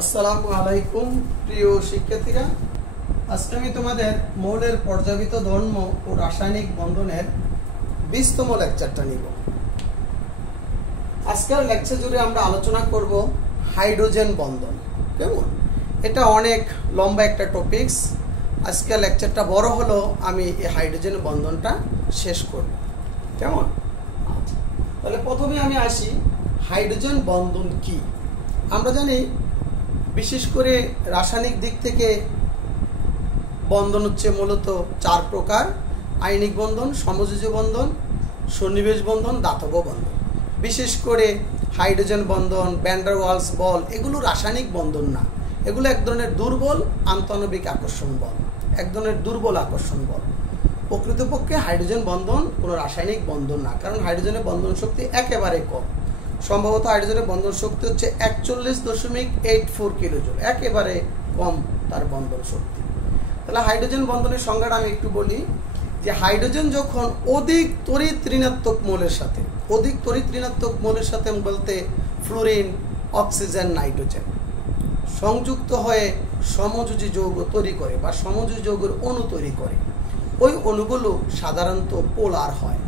আসসালামু আলাইকুম প্রিয় শিক্ষার্থীরা, আজকে আমি তোমাদের মৌলের পর্যাবৃত ধর্ম ও রাসায়নিক বন্ধনের 20তম লেকচারটা নিব। আজকের লেকচার জুড়ে আমরা আলোচনা করব হাইড্রোজেন বন্ধন। কেমন? এটা অনেক লম্বা একটা টপিকস। আজকের লেকচারটা বড় হলো আমি এই হাইড্রোজেন বন্ধনটা শেষ করব। কেমন? আচ্ছা, তাহলে প্রথমে আমি আসি, হাইড্রোজেন বন্ধন কি? আমরা জানি বিশেষ করে রাসায়নিক দিক থেকে বন্ধন হচ্ছে মূলত 4 প্রকার: আয়নিক বন্ধন, সমযোজী বন্ধন, সন্নিবেশ বন্ধন, দাতব্য বন্ধন। বিশেষ করে হাইড্রোজেন বন্ধন, ভ্যান ডার ওয়ালস বল, এগুলো রাসায়নিক বন্ধন না, এগুলো এক ধরনের দুর্বল আন্তঃনবিক আকর্ষণ বল, এক ধরনের দুর্বল আকর্ষণ বল। প্রকৃতপক্ষে হাইড্রোজেন বন্ধন কোনো রাসায়নিক বন্ধন না, কারণ হাইড্রোজেনের বন্ধন শক্তি একেবারে কম। সম্ভবত হাইড্রোজেনের বন্ধন শক্তি হচ্ছে 41.84 কিলোজুল, একেবারে কম তার বন্ধন শক্তি। তাহলে হাইড্রোজেন বন্ধনের সংজ্ঞাটা আমি একটু বলি যে হাইড্রোজেন যখন অধিক তড়িৎ ঋণাত্মক মৌলের সাথে, অধিক তড়িৎ ঋণাত্মক মৌলের সাথে বলতে ফ্লোরিন, অক্সিজেন, নাইট্রোজেন সংযুক্ত হয়ে সমযোজী যৌগ তৈরি করে বা সমযোজী যৌগের অণু তৈরি করে, ওই অণুগুলো সাধারণত পোলার হয়।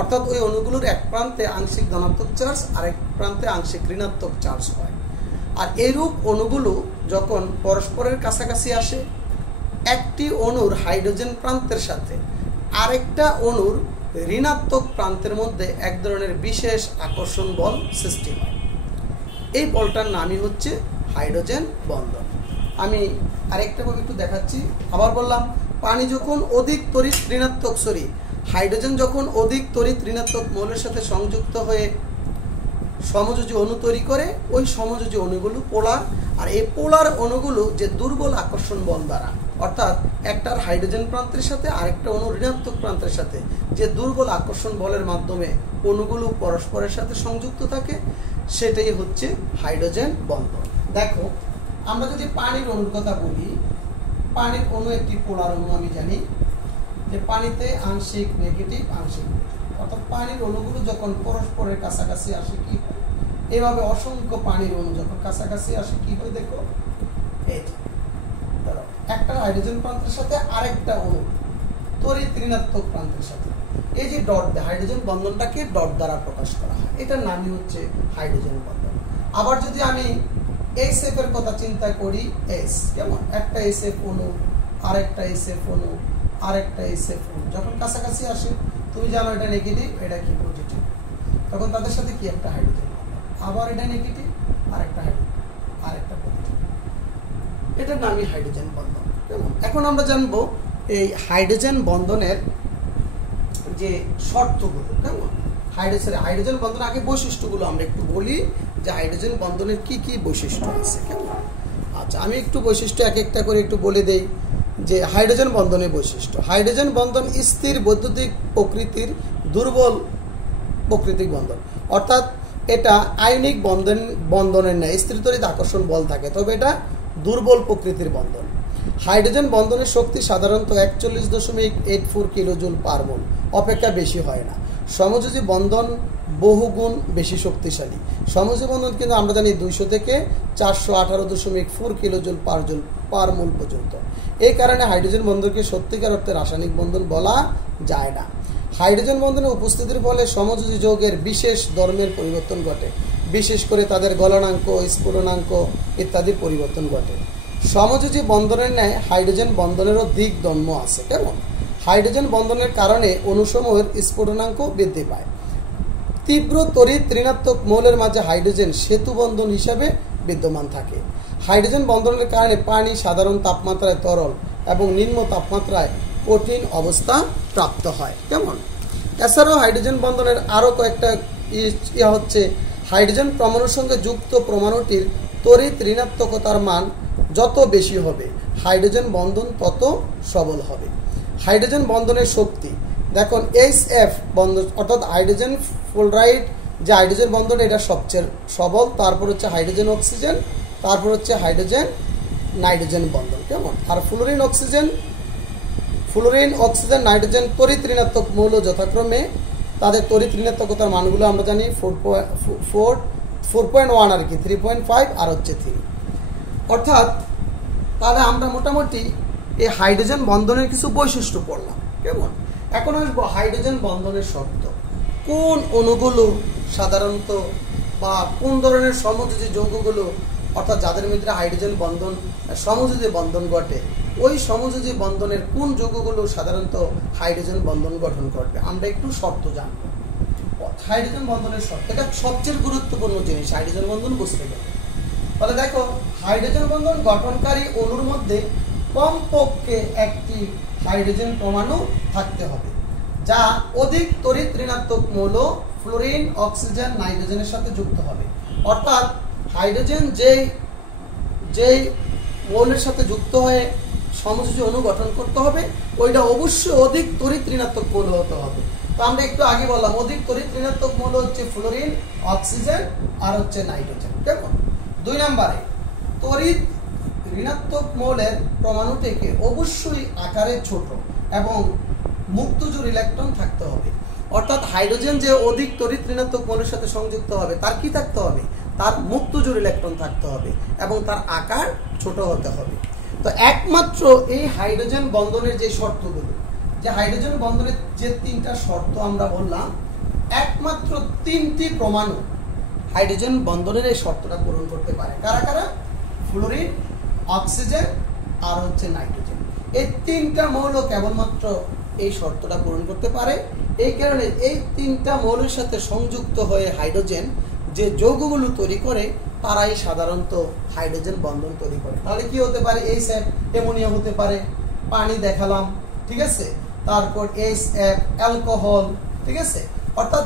অর্থাৎ ওই অণুগুলোর এক প্রান্তে আংশিক ধনাত্মক চার্জ আর এক প্রান্তে আংশিক ঋণাত্মক চার্জ হয়। আর এইরূপ অণুগুলো যখন পরস্পরের কাছাকাছি আসে, একটি অণুর হাইড্রোজেন প্রান্তের সাথে আরেকটা অণুর ঋণাত্মক প্রান্তের মধ্যে এক ধরনের বিশেষ আকর্ষণ বল সৃষ্টি হয়। এই বলটার নামই হচ্ছে হাইড্রোজেন বন্ধন। আমি আরেকটা ভাবে একটু দেখাচ্ছি। আবার বললাম, পানি যখন অধিক তড়িৎ ঋণাত্মক হাইড্রোজেন যখন অধিক তড়িৎ ঋণাত্মক মৌলের সাথে সংযুক্ত হয়ে সমযোজী অণু তৈরি করে, ওই সমযোজী অণুগুলো পোলার। আর এই পোলার অণুগুলো যে দুর্বল আকর্ষণ বল দ্বারা, অর্থাৎ একটার হাইড্রোজেন প্রান্তের সাথে আরেকটা অণু ঋণাত্মক প্রান্তের সাথে যে দুর্বল আকর্ষণ বলের মাধ্যমে অণুগুলো পরস্পরের সাথে সংযুক্ত থাকে, সেটাই হচ্ছে হাইড্রোজেন বন্ধন। দেখো, আমরা যদি পানির অণুর কথা বলি, পানির অণু একটি পোলার অণু। আমি জানি যে পানিতে আংশিক নেগেটিভ, আংশিক, অর্থাৎ পানির অণুগুলো যখন পরস্পরের কাছাকাছি আসে কি হয়, এভাবে অসংখ্য পানির অণু যখন কাছাকাছি আসে কি হয়, দেখো এই ধরো একটা হাইড্রোজেন প্রান্তের সাথে আরেকটা অণু তড়িৎ ঋণাত্মক প্রান্তের সাথে, এই যে ডট, হাইড্রোজেন বন্ধনটাকে ডট দ্বারা প্রকাশ করা হয়, এটার নামই হচ্ছে হাইড্রোজেন বন্ধন। আবার যদি আমি এসএফ এর কথা চিন্তা করি, এস কেমন, একটা এসএফ অণু আরেকটা এসএফ অণু আরেকটা এসএফ অণু যখন কাছাকাছি আসে, তুমি জানো এটা নেগেটিভ, এটা কি পজিটিভ, তখন তাদের সাথে কি একটা হাইড্রোজেন বন্ধন, আবার এটা নেগেটিভ আরেকটা হাইড্রোজেন আরেকটা পজিটিভ, এটার নামই হাইড্রোজেন বন্ধন। কেমন? এখন আমরা জানবো এই হাইড্রোজেন বন্ধনের যে শর্তগুলো। কেমন? হাইড্রোজেন বন্ধন আগে বৈশিষ্ট্যগুলো আমরা একটু বলি যে হাইড্রোজেন বন্ধনের কি কি বৈশিষ্ট্য আছে। কেমন? আচ্ছা, আমি একটু বৈশিষ্ট্য এক একটা করে একটু বলে দেই যে হাইড্রোজেন বন্ধনের বৈশিষ্ট্য। হাইড্রোজেন বন্ধন স্থির বৈদ্যুতিক প্রকৃতির দুর্বল প্রকৃতিক বন্ধন, অর্থাৎ এটা আয়নিক বন্ধনের ন্যায় স্থির তড়িৎ আকর্ষণ বল থাকে, তবে এটা দুর্বল প্রকৃতির বন্ধন। হাইড্রোজেন বন্ধনের শক্তি সাধারণত 41.84 কিলোজুল পার মোল অপেক্ষা বেশি হয় না। সমযোজী বন্ধন বহুগুণ বেশি শক্তিশালী। সমযোজী বন্ধন কিন্তু আমরা জানি 200 থেকে 418.4 কিলোজুল পার মোল পর্যন্ত। এই কারণে হাইড্রোজেন বন্ধনকে সত্যিকার অর্থে রাসায়নিক বন্ধন বলা যায় না। হাইড্রোজেন বন্ধনের উপস্থিতির ফলে সমযোজী যৌগের বিশেষ ধর্মের পরিবর্তন ঘটে, বিশেষ করে তাদের গলনাঙ্ক, স্ফুটনাঙ্ক ইত্যাদির পরিবর্তন ঘটে। সমযোজী বন্ধনের ন্যায় হাইড্রোজেন বন্ধনেরও দিক ধর্ম আছে। কেমন? হাইড্রোজেন বন্ধনের কারণে অণুসমূহের স্ফুটনাঙ্ক বৃদ্ধি পায়। তীব্র তড়িৎ ঋণাত্মক মৌলের মাঝে হাইড্রোজেন সেতু বন্ধন হিসাবে বিদ্যমান থাকে। হাইড্রোজেন বন্ধনের কারণে পানি সাধারণ তাপমাত্রায় তরল এবং নিম্ন তাপমাত্রায় কঠিন অবস্থা প্রাপ্ত হয়। কেমন? এছাড়াও হাইড্রোজেন বন্ধনের আরও কয়েকটা হচ্ছে, হাইড্রোজেন পরমাণুর সঙ্গে যুক্ত পরমাণুটির তড়িৎ ঋণাত্মকতার মান যত বেশি হবে, হাইড্রোজেন বন্ধন তত সবল হবে। হাইড্রোজেন বন্ধনের শক্তি দেখুন, এইচএফ বন্ধন অর্থাৎ হাইড্রোজেন ফ্লোরাইড যে হাইড্রোজেন বন্ধন, এটা সবচেয়ে সবল। তারপর হচ্ছে হাইড্রোজেন অক্সিজেন, তারপর হচ্ছে হাইড্রোজেন নাইট্রোজেন বন্ধন। কেমন? আর ফ্লোরিন অক্সিজেন নাইট্রোজেন তড়িৎ ঋণাত্মক মৌল যথাক্রমে তাদের তড়িৎ ঋণাত্মকতার মানগুলো আমরা জানি 4.1 আর কি 3.5 আর হচ্ছে 3। অর্থাৎ তাহলে আমরা মোটামুটি এই হাইড্রোজেন বন্ধনের কিছু বৈশিষ্ট্য পড়লাম। কেমন? এখন আসবো হাইড্রোজেন বন্ধনের শর্ত। কোন অণুগুলো সাধারণত বা কোন ধরনের সমযোজী যৌগগুলো, অর্থাৎ যাদের মধ্যে হাইড্রোজেন বন্ধন সমযোজী বন্ধন ঘটে, ওই সমযোজী বন্ধনের কোন যৌগগুলো সাধারণত হাইড্রোজেন বন্ধন গঠন করবে, আমরা একটু শর্ত জানবো। হাইড্রোজেন বন্ধনের শর্ত, এটা সবচেয়ে গুরুত্বপূর্ণ জিনিস হাইড্রোজেন বন্ধন বুঝতে গেলে। তাহলে দেখো, হাইড্রোজেন বন্ধন গঠনকারী অণুর মধ্যে কমপক্ষে একটি হাইড্রোজেন পরমাণু থাকতে হবে, যা অধিক তড়িৎ ঋণাত্মক মৌল ফ্লোরিন, অক্সিজেন, নাইট্রোজেনের সাথে যুক্ত হবে। অর্থাৎ হাইড্রোজেন যেই মৌলের সাথে যুক্ত হয়ে সমযোজী অণু গঠন করতে হবে, ওইটা অবশ্যই অধিক তড়িৎ ঋণাত্মক মৌল হতে হবে। তো আমরা একটু আগে বললাম অধিক তড়িৎ ঋণাত্মক মৌল হচ্ছে ফ্লোরিন, অক্সিজেন আর হচ্ছে নাইট্রোজেন। কেমন? 2 নম্বরে, তড়িৎ ঋণাত্মক মৌলের পরমাণুটিকে অবশ্যই আকারে ছোট এবং মুক্তজোড় ইলেকট্রন থাকতে হবে। অর্থাৎ হাইড্রোজেন যে অধিক তড়িৎ ঋণাত্মক মৌলের সাথে সংযুক্ত হবে, তার কি থাকতে হবে? তার মুক্তজোড় ইলেকট্রন থাকতে হবে এবং তার আকার ছোট হতে হবে। তো একমাত্র এই হাইড্রোজেন বন্ধনের যে শর্তগুলো, যে হাইড্রোজেন বন্ধনের যে 3টা শর্ত আমরা বললাম, একমাত্র 3টি পরমাণু হাইড্রোজেন বন্ধনের এই শর্তটা পূরণ করতে পারে। কারা কারা? ফ্লোরিন, অক্সিজেন আর হচ্ছে নাইট্রোজেন। এই 3টা মৌল কেবলমাত্র এই শর্তটা পূরণ করতে পারে। এই কারণে এই 3টা মৌলের সাথে সংযুক্ত হয়ে হাইড্রোজেন যে যৌগগুলো তৈরি করে, তারাই সাধারণত হাইড্রোজেন বন্ধন তৈরি করে। তাহলে কি হতে পারে? HF, অ্যামোনিয়া হতে পারে, পানি দেখালাম, ঠিক আছে, তারপর HF, অ্যালকোহল, ঠিক আছে। অর্থাৎ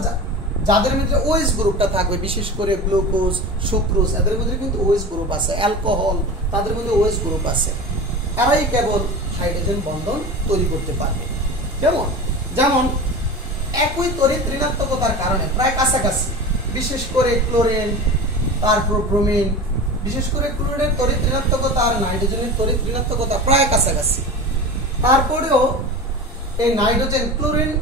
যাদের মধ্যে OH গ্রুপটা থাকবে, বিশেষ করে গ্লুকোজ, সুক্রোজ, এদের মধ্যে কিন্তু OH গ্রুপ আছে, অ্যালকোহল, তাদের মধ্যে OH গ্রুপ আছে, এরাই কেবল হাইড্রোজেন বন্ধন তৈরি করতে পারবে। কেমন? যেমন একই তড়িৎ ঋণাত্মকতার কারণে প্রায় কাছাকাছি, বিশেষ করে ক্লোরিন, তারপর ব্রোমিন, বিশেষ করে ক্লোরিনের তড়িৎ ঋণাত্মকতা আর নাইট্রোজেনের তড়িৎ ঋণাত্মকতা প্রায় কাছাকাছি। তারপরেও এই নাইট্রোজেন ক্লোরিন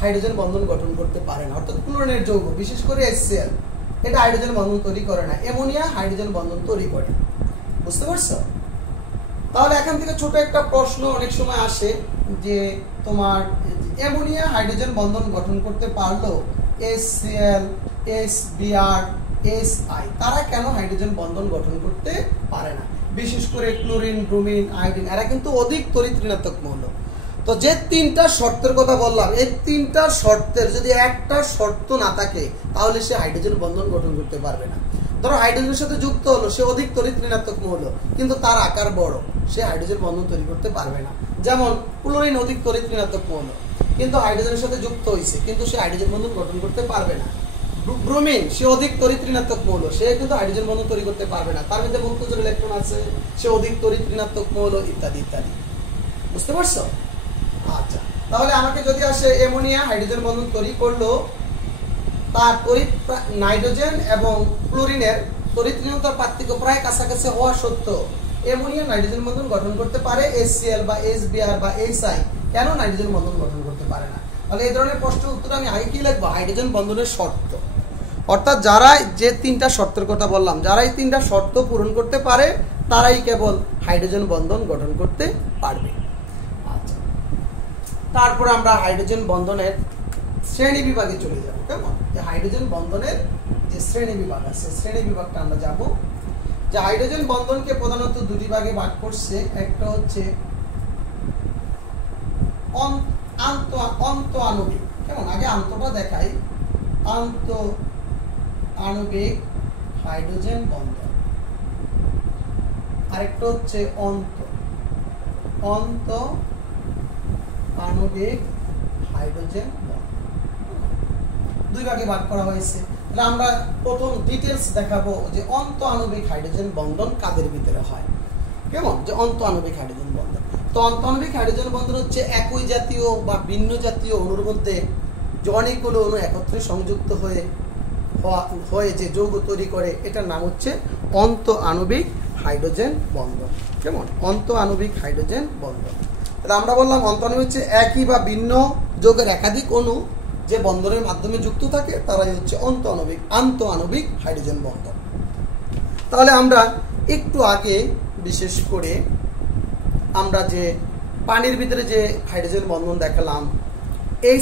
হাইড্রোজেন বন্ধন গঠন করতে পারে না। অর্থাৎ ক্লোরিনের যৌগ, বিশেষ করে HCl, এটা হাইড্রোজেন বন্ধন তৈরি করে না। অ্যামোনিয়া হাইড্রোজেন বন্ধন তৈরি করে। বুঝতে পারছো? তাহলে এখান থেকে ছোট একটা প্রশ্ন অনেক সময় আসে যে তোমার অ্যামোনিয়া হাইড্রোজেন বন্ধন গঠন করতে পারলো, HCl, HBr, HI, তারা কেন হাইড্রোজেন বন্ধন গঠন করতে পারে না? বিশেষ করে ক্লোরিন, ব্রোমিন, আয়োডিন, এরা কিন্তু অধিক তড়িৎ ঋণাত্মক মৌল। তো যে 3টা শর্তের কথা বললাম, এই 3টা শর্তের যদি একটা শর্ত না থাকে, তাহলে সে হাইড্রোজেন বন্ধন গঠন করতে পারবে না। ধরো হাইড্রোজেনের সাথে যুক্ত হলো, সে অধিক তড়িৎ ঋণাত্মক মৌল, কিন্তু তার আকার বড়, সে হাইড্রোজেন বন্ধন তৈরি করতে পারবে না। যেমন ক্লোরিন অধিক তড়িৎ ঋণাত্মক মৌল, কিন্তু হাইড্রোজেনের সাথে যুক্ত হয়েছে, কিন্তু সে হাইড্রোজেন বন্ধন গঠন করতে পারবে না। ব্রোমিন, সে অধিক তড়িৎ ঋণাত্মক মৌল, সে কিন্তু হাইড্রোজেন বন্ধন তৈরি করতে পারবে না, তার মধ্যে মুক্তজোড় ইলেকট্রন আছে, সে অধিক তড়িৎ ঋণাত্মক মৌল, ইত্যাদি ইত্যাদি। বুঝতে পারছো? আচ্ছা, তাহলে আমাকে যদি আসে অ্যামোনিয়া হাইড্রোজেন বন্ধন তৈরি করলো, তার তড়িৎ নাইট্রোজেন এবং ক্লোরিনের তড়িৎ ঋণাত্মক পার্থক্য প্রায় কাছাকাছি হওয়া সত্ত্বেও অ্যামোনিয়া নাইট্রোজেন বন্ধন গঠন করতে পারে, HCl বা HBr বা HI কেন নাইট্রোজেন বন্ধন গঠন করতে পারে না? তাহলে এই ধরনের প্রশ্নের উত্তর আমি আগে কি লিখবো? হাইড্রোজেন বন্ধনের শর্ত। অর্থাৎ যারা যে 3টা শর্তের কথা বললাম, যারা এই 3টা শর্ত পূরণ করতে পারে, তারাই কেবল হাইড্রোজেন বন্ধন গঠন করতে পারবে। আচ্ছা, তারপর আমরা হাইড্রোজেন বন্ধনের শ্রেণী বিভাগে চলে যাব। কেমন? হাইড্রোজেন বন্ধনের যে শ্রেণী বিভাগ আছে, শ্রেণী বিভাগটা আমরা যাব। যে হাইড্রোজেন বন্ধনকে প্রধানত 2টি ভাগে ভাগ করছে। একটা হচ্ছে অন্ত আণবিক। কেমন? আগে আন্তটা দেখাই। আন্ত আণবিক হাইড্রোজেন বন্ধন। আরেকটা হচ্ছে অন্ত আণবিক হাইড্রোজেন বন্ধন। 2 ভাগে ভাগ করা হয়েছে। তাহলে আমরা প্রথম ডিটেইলস দেখাবো যে অন্ত আণবিক হাইড্রোজেন বন্ধন কাদের ভিতরে হয়। কেমন? যে অন্ত আণবিক হাইড্রোজেন বন্ধন। তো অন্ত আণবিক হাইড্রোজেন বন্ধন হচ্ছে একই জাতীয় বা ভিন্ন জাতীয় অণুর মধ্যে যে অনেকগুলো অণু একত্রে সংযুক্ত হয়ে যে যৌগ তৈরি করে, এটার নাম হচ্ছে অন্ত আণবিক হাইড্রোজেন বন্ধন। কেমন? অন্ত আণবিক হাইড্রোজেন বন্ধন। তাহলে আমরা বললাম অন্ত আণবিক হচ্ছে একই বা ভিন্ন যৌগের একাধিক অণু যে বন্ধনের মাধ্যমে যুক্ত থাকে, তারাই হচ্ছে আন্ত আণবিক হাইড্রোজেন বন্ধন। তাহলে আমরা একটু আগে বিশেষ করে আমরা যে পানির ভিতরে যে হাইড্রোজেন বন্ধন দেখালাম,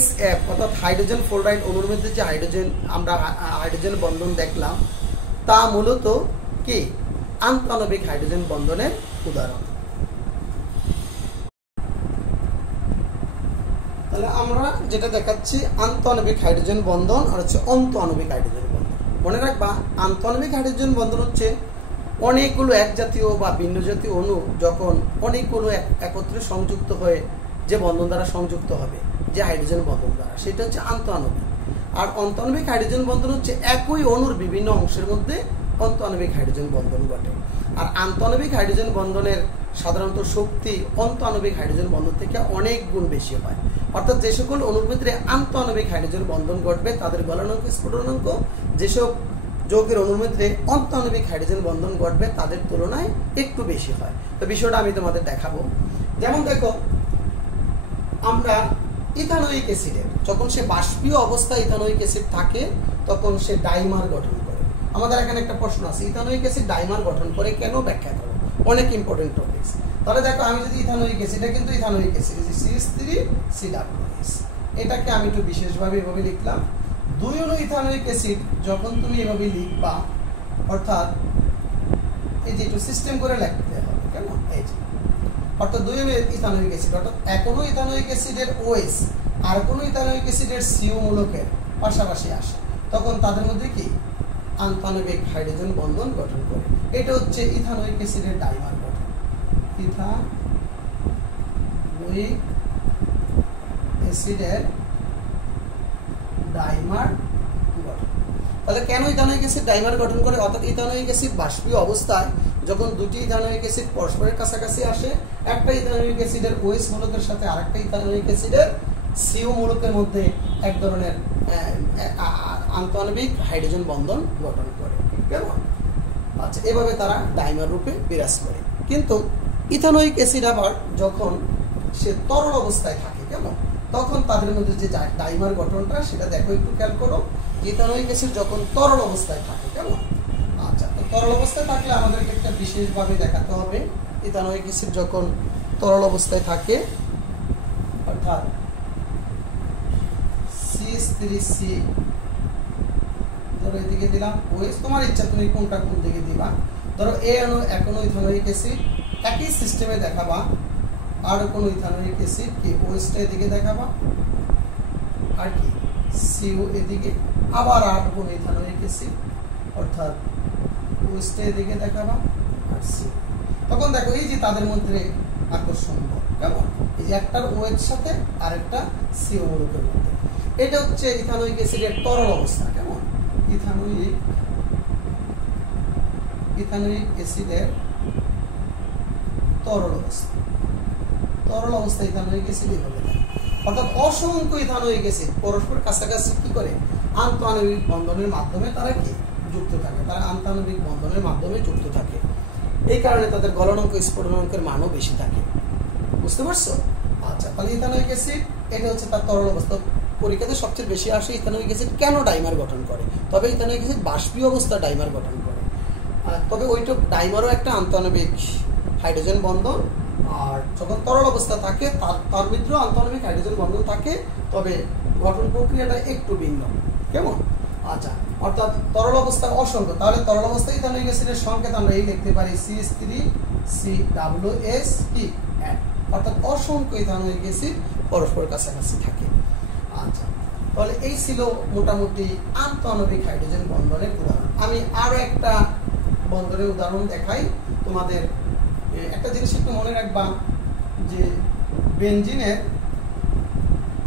HF অর্থাৎ হাইড্রোজেন ফ্লোরাইড অণুর মধ্যে যে আমরা হাইড্রোজেন বন্ধন দেখলাম, তা মূলত কি আন্তঃআণবিক হাইড্রোজেন বন্ধনের উদাহরণ। তাহলে আমরা যেটা দেখাচ্ছি আন্তঃআণবিক হাইড্রোজেন বন্ধন আর হচ্ছে অন্তঃআণবিক হাইড্রোজেন বন্ধন। মনে রাখবা, আন্তঃআণবিক হাইড্রোজেন বন্ধন হচ্ছে অনেকগুলো এক জাতীয় বা ভিন্ন জাতীয় অণু যখন অনেকগুলো একত্রে সংযুক্ত হয়ে যে বন্ধন দ্বারা সংযুক্ত হবে, যে হাইড্রোজেন বন্ধন দ্বারা, সেটা হচ্ছে আন্তঃআণবিক। আর অন্তঃআণবিক হাইড্রোজেন বন্ধন হচ্ছে একই অণুর বিভিন্ন অংশের মধ্যে অন্তঃআণবিক হাইড্রোজেন বন্ধন ঘটে। আর আন্তঃআণবিক হাইড্রোজেন বন্ধনের সাধারণত শক্তি অন্তঃআণবিক হাইড্রোজেন বন্ধন থেকে অনেক গুণ বেশি হয়। অর্থাৎ যে সকল অণুর ভিতরে আন্তঃআণবিক হাইড্রোজেন বন্ধন ঘটবে তাদের গলনাঙ্ক স্ফুটনাঙ্ক যেসব যৌগের অণুর মধ্যে অন্তঃআণবিক হাইড্রোজেন বন্ধন ঘটবে তাদের তুলনায় একটু বেশি হয়। তো বিষয়টা আমি তোমাদের দেখাবো। যেমন দেখো, আমরা ইথানোয়িক অ্যাসিডের যখন সে বাষ্পীয় অবস্থায় ইথানোয়িক অ্যাসিড থাকে তখন সে ডাইমার গঠন করে। আমাদের এখানে একটা প্রশ্ন আছে, ইথানোয়িক অ্যাসিড ডাইমার গঠন করে কেন, ব্যাখ্যা করো। অনেক ইম্পর্টেন্ট টপিকস। তাহলে দেখো, আমি যদি ইথানোয়িক অ্যাসিড, কিন্তু ইথানোয়িক অ্যাসিড CH3COOH, এটাকে আমি একটু বিশেষভাবে এভাবে লিখলাম। দুই অণু ইথানোয়িক অ্যাসিড যখন তুমি এভাবে লিখবা, অর্থাৎ এই যে একটু সিস্টেম করে লিখতে হবে, কেমন, এই যে অর্থাৎ দুই অণু ইথানোয়িক অ্যাসিড, অর্থাৎ এক অণু ইথানোয়িক অ্যাসিডের OH আর কোনো ইথানোয়িক অ্যাসিডের CO মূলকের পাশাপাশি আসে, তখন তাদের মধ্যে কি আন্তঃআণবিক হাইড্রোজেন বন্ধন গঠন করে। এটা হচ্ছে ইথানোয়িক অ্যাসিডের ডাইমার গঠন, ইথানোয়িক অ্যাসিডের ডাইমার গঠন। তাহলে কেন ইথানোয়িক অ্যাসিড ডাইমার গঠন করে? অর্থাৎ ইথানোয়িক অ্যাসিড বাষ্পীয় অবস্থায় যখন দুটি ইথানোয়িক অ্যাসিড পরস্পরের কাছাকাছি আসে, একটা ইথানোয়িক অ্যাসিডের OH মূলকের সাথে আরেকটা ইথানোয়িক অ্যাসিডের CO মূলকের মধ্যে এক ধরনের আন্তঃআণবিক হাইড্রোজেন বন্ধন গঠন করে, কেমন? আচ্ছা, এভাবে তারা ডাইমার রূপে বিরাজ করে। কিন্তু ইথানোয়িক অ্যাসিড আবার যখন সে তরল অবস্থায় থাকে, কেমন, তখন তাদের মধ্যে যে ডাইমার গঠনটা সেটা দেখো, একটু খেয়াল করো। ইথানোয়িক অ্যাসিড যখন তরল অবস্থায় থাকে, কেমন, আচ্ছা, তো তরল অবস্থায় থাকলে আমাদেরকে একটা বিশেষভাবে দেখাতে হবে। ইথানোয়িক অ্যাসিড যখন তরল অবস্থায় থাকে, অর্থাৎ CH3C, ধরো এদিকে দিলাম OH, তোমার ইচ্ছা তুমি কোনটা কোন দিকে দিবা। ধরো এ অণু এখনো ইথানোয়িক অ্যাসিড, একই সিস্টেমে দেখাবা। আর কোনো ইথানোয়িক অ্যাসিড কি OH-টা এদিকে দেখাবা, আর কি CO এদিকে, আবার আর কোনো ইথানোয়িক অ্যাসিড অর্থাৎ OH-টা এদিকে দেখাবা, আর CO। তখন দেখো এই যে তাদের মধ্যে আকর্ষণ বল, কেমন, এই যে একটার OH সাথে আরেকটা CO মূলকের মধ্যে। এটা হচ্ছে ইথানোয়িক অ্যাসিডের তরল অবস্থা, কেমন, ইথানোয়িক অ্যাসিডের তরল অবস্থা। তরল অবস্থা ইথানোয়িক অ্যাসিড এভাবে থাকে। অর্থাৎ অসংখ্য ইথানোয়িক অ্যাসিড পরস্পর কাছাকাছি কি করে, আন্তঃআণবিক বন্ধনের মাধ্যমে তারা কি যুক্ত থাকে, তারা আন্তঃআণবিক বন্ধনের মাধ্যমে যুক্ত থাকে। এই কারণে তাদের গলনাঙ্ক স্ফুটনাঙ্কের মানও বেশি থাকে। বুঝতে পারছো? আচ্ছা, তাহলে ইথানোয়িক অ্যাসিড এটা হচ্ছে তার তরল অবস্থা। পরীক্ষাতে সবচেয়ে বেশি আসে ইথানোয়িক অ্যাসিড কেন ডাইমার গঠন করে। তবে ইথানোয়িক অ্যাসিড বাষ্পীয় অবস্থা ডাইমার গঠন করে। তবে ওইটা ডাইমারও একটা আন্তঃআণবিক হাইড্রোজেন বন্ধন, আর যখন তরল অবস্থা থাকে তার ভিতরেও আন্তঃআণবিক হাইড্রোজেন বন্ধন থাকে, তবে গঠন প্রক্রিয়াটা একটু ভিন্ন, কেমন। আচ্ছা, অর্থাৎ তরল অবস্থা অসংখ্য। তাহলে তরল অবস্থায় ইথানোয়িক অ্যাসিডের সংকেত আমরা এই লিখতে পারি CH3COOH কি, অর্থাৎ অসংখ্য ইথানোয়িক অ্যাসিড পরস্পর কাছাকাছি থাকে। আচ্ছা, তাহলে এই ছিল মোটামুটি আন্তঃআণবিক হাইড্রোজেন বন্ধনের উদাহরণ। আমি আরো একটা বন্ধনের উদাহরণ দেখাই তোমাদের। একটা জিনিস একটু মনে রাখবা যে বেনজিনের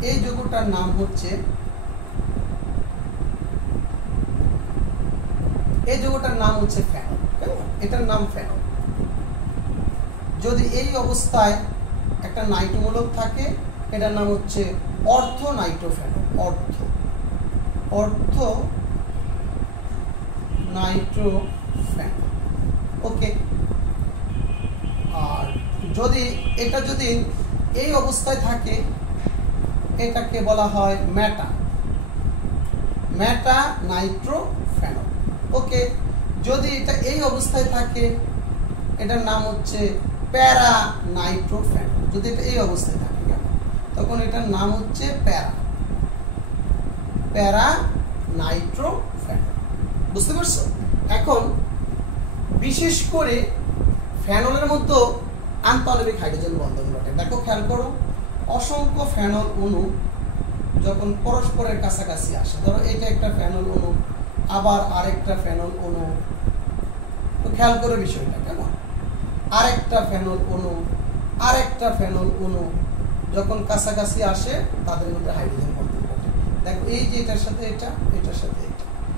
এই যৌগটার নাম হচ্ছে, এই যৌগটার নাম হচ্ছে ফেনল, কেমন, এটার নাম ফেনল। যদি এই অবস্থায় একটা নাইট্রোমূলক থাকে, এটার নাম হচ্ছে অর্থ নাইট্রোফেনল, অর্থ নাইট্রোফেনল, ওকে। আর যদি এটা যদি এই অবস্থায় থাকে, এটাকে বলা হয় মেটা নাইট্রোফেনল, ওকে। যদি এটা এই অবস্থায় থাকে, এটার নাম হচ্ছে প্যারা নাইট্রোফেনল। যদি এটা এই অবস্থায় থাকে তখন এটার নাম হচ্ছে প্যারা নাইট্রোফেনল। বুঝতে পারছো? এখন বিশেষ করে ফেনলের মধ্যে আন্তঃআণবিক হাইড্রোজেন বন্ধন ঘটে। দেখো খেয়াল করো, অসংখ্য ফেনল অণু যখন পরস্পরের কাছাকাছি আসে, ধরো এটা একটা ফেনল অণু, আবার আরেকটা ফেনল অণু, তো খেয়াল করে বিষয়টা কেমন, আরেকটা ফেনল অণু, আরেকটা ফেনল অণু যখন কাছাকাছি আসে তাদের মধ্যে হাইড্রোজেন বন্ধন ঘটে। দেখো এই যে এটার সাথে এটা, এটার সাথে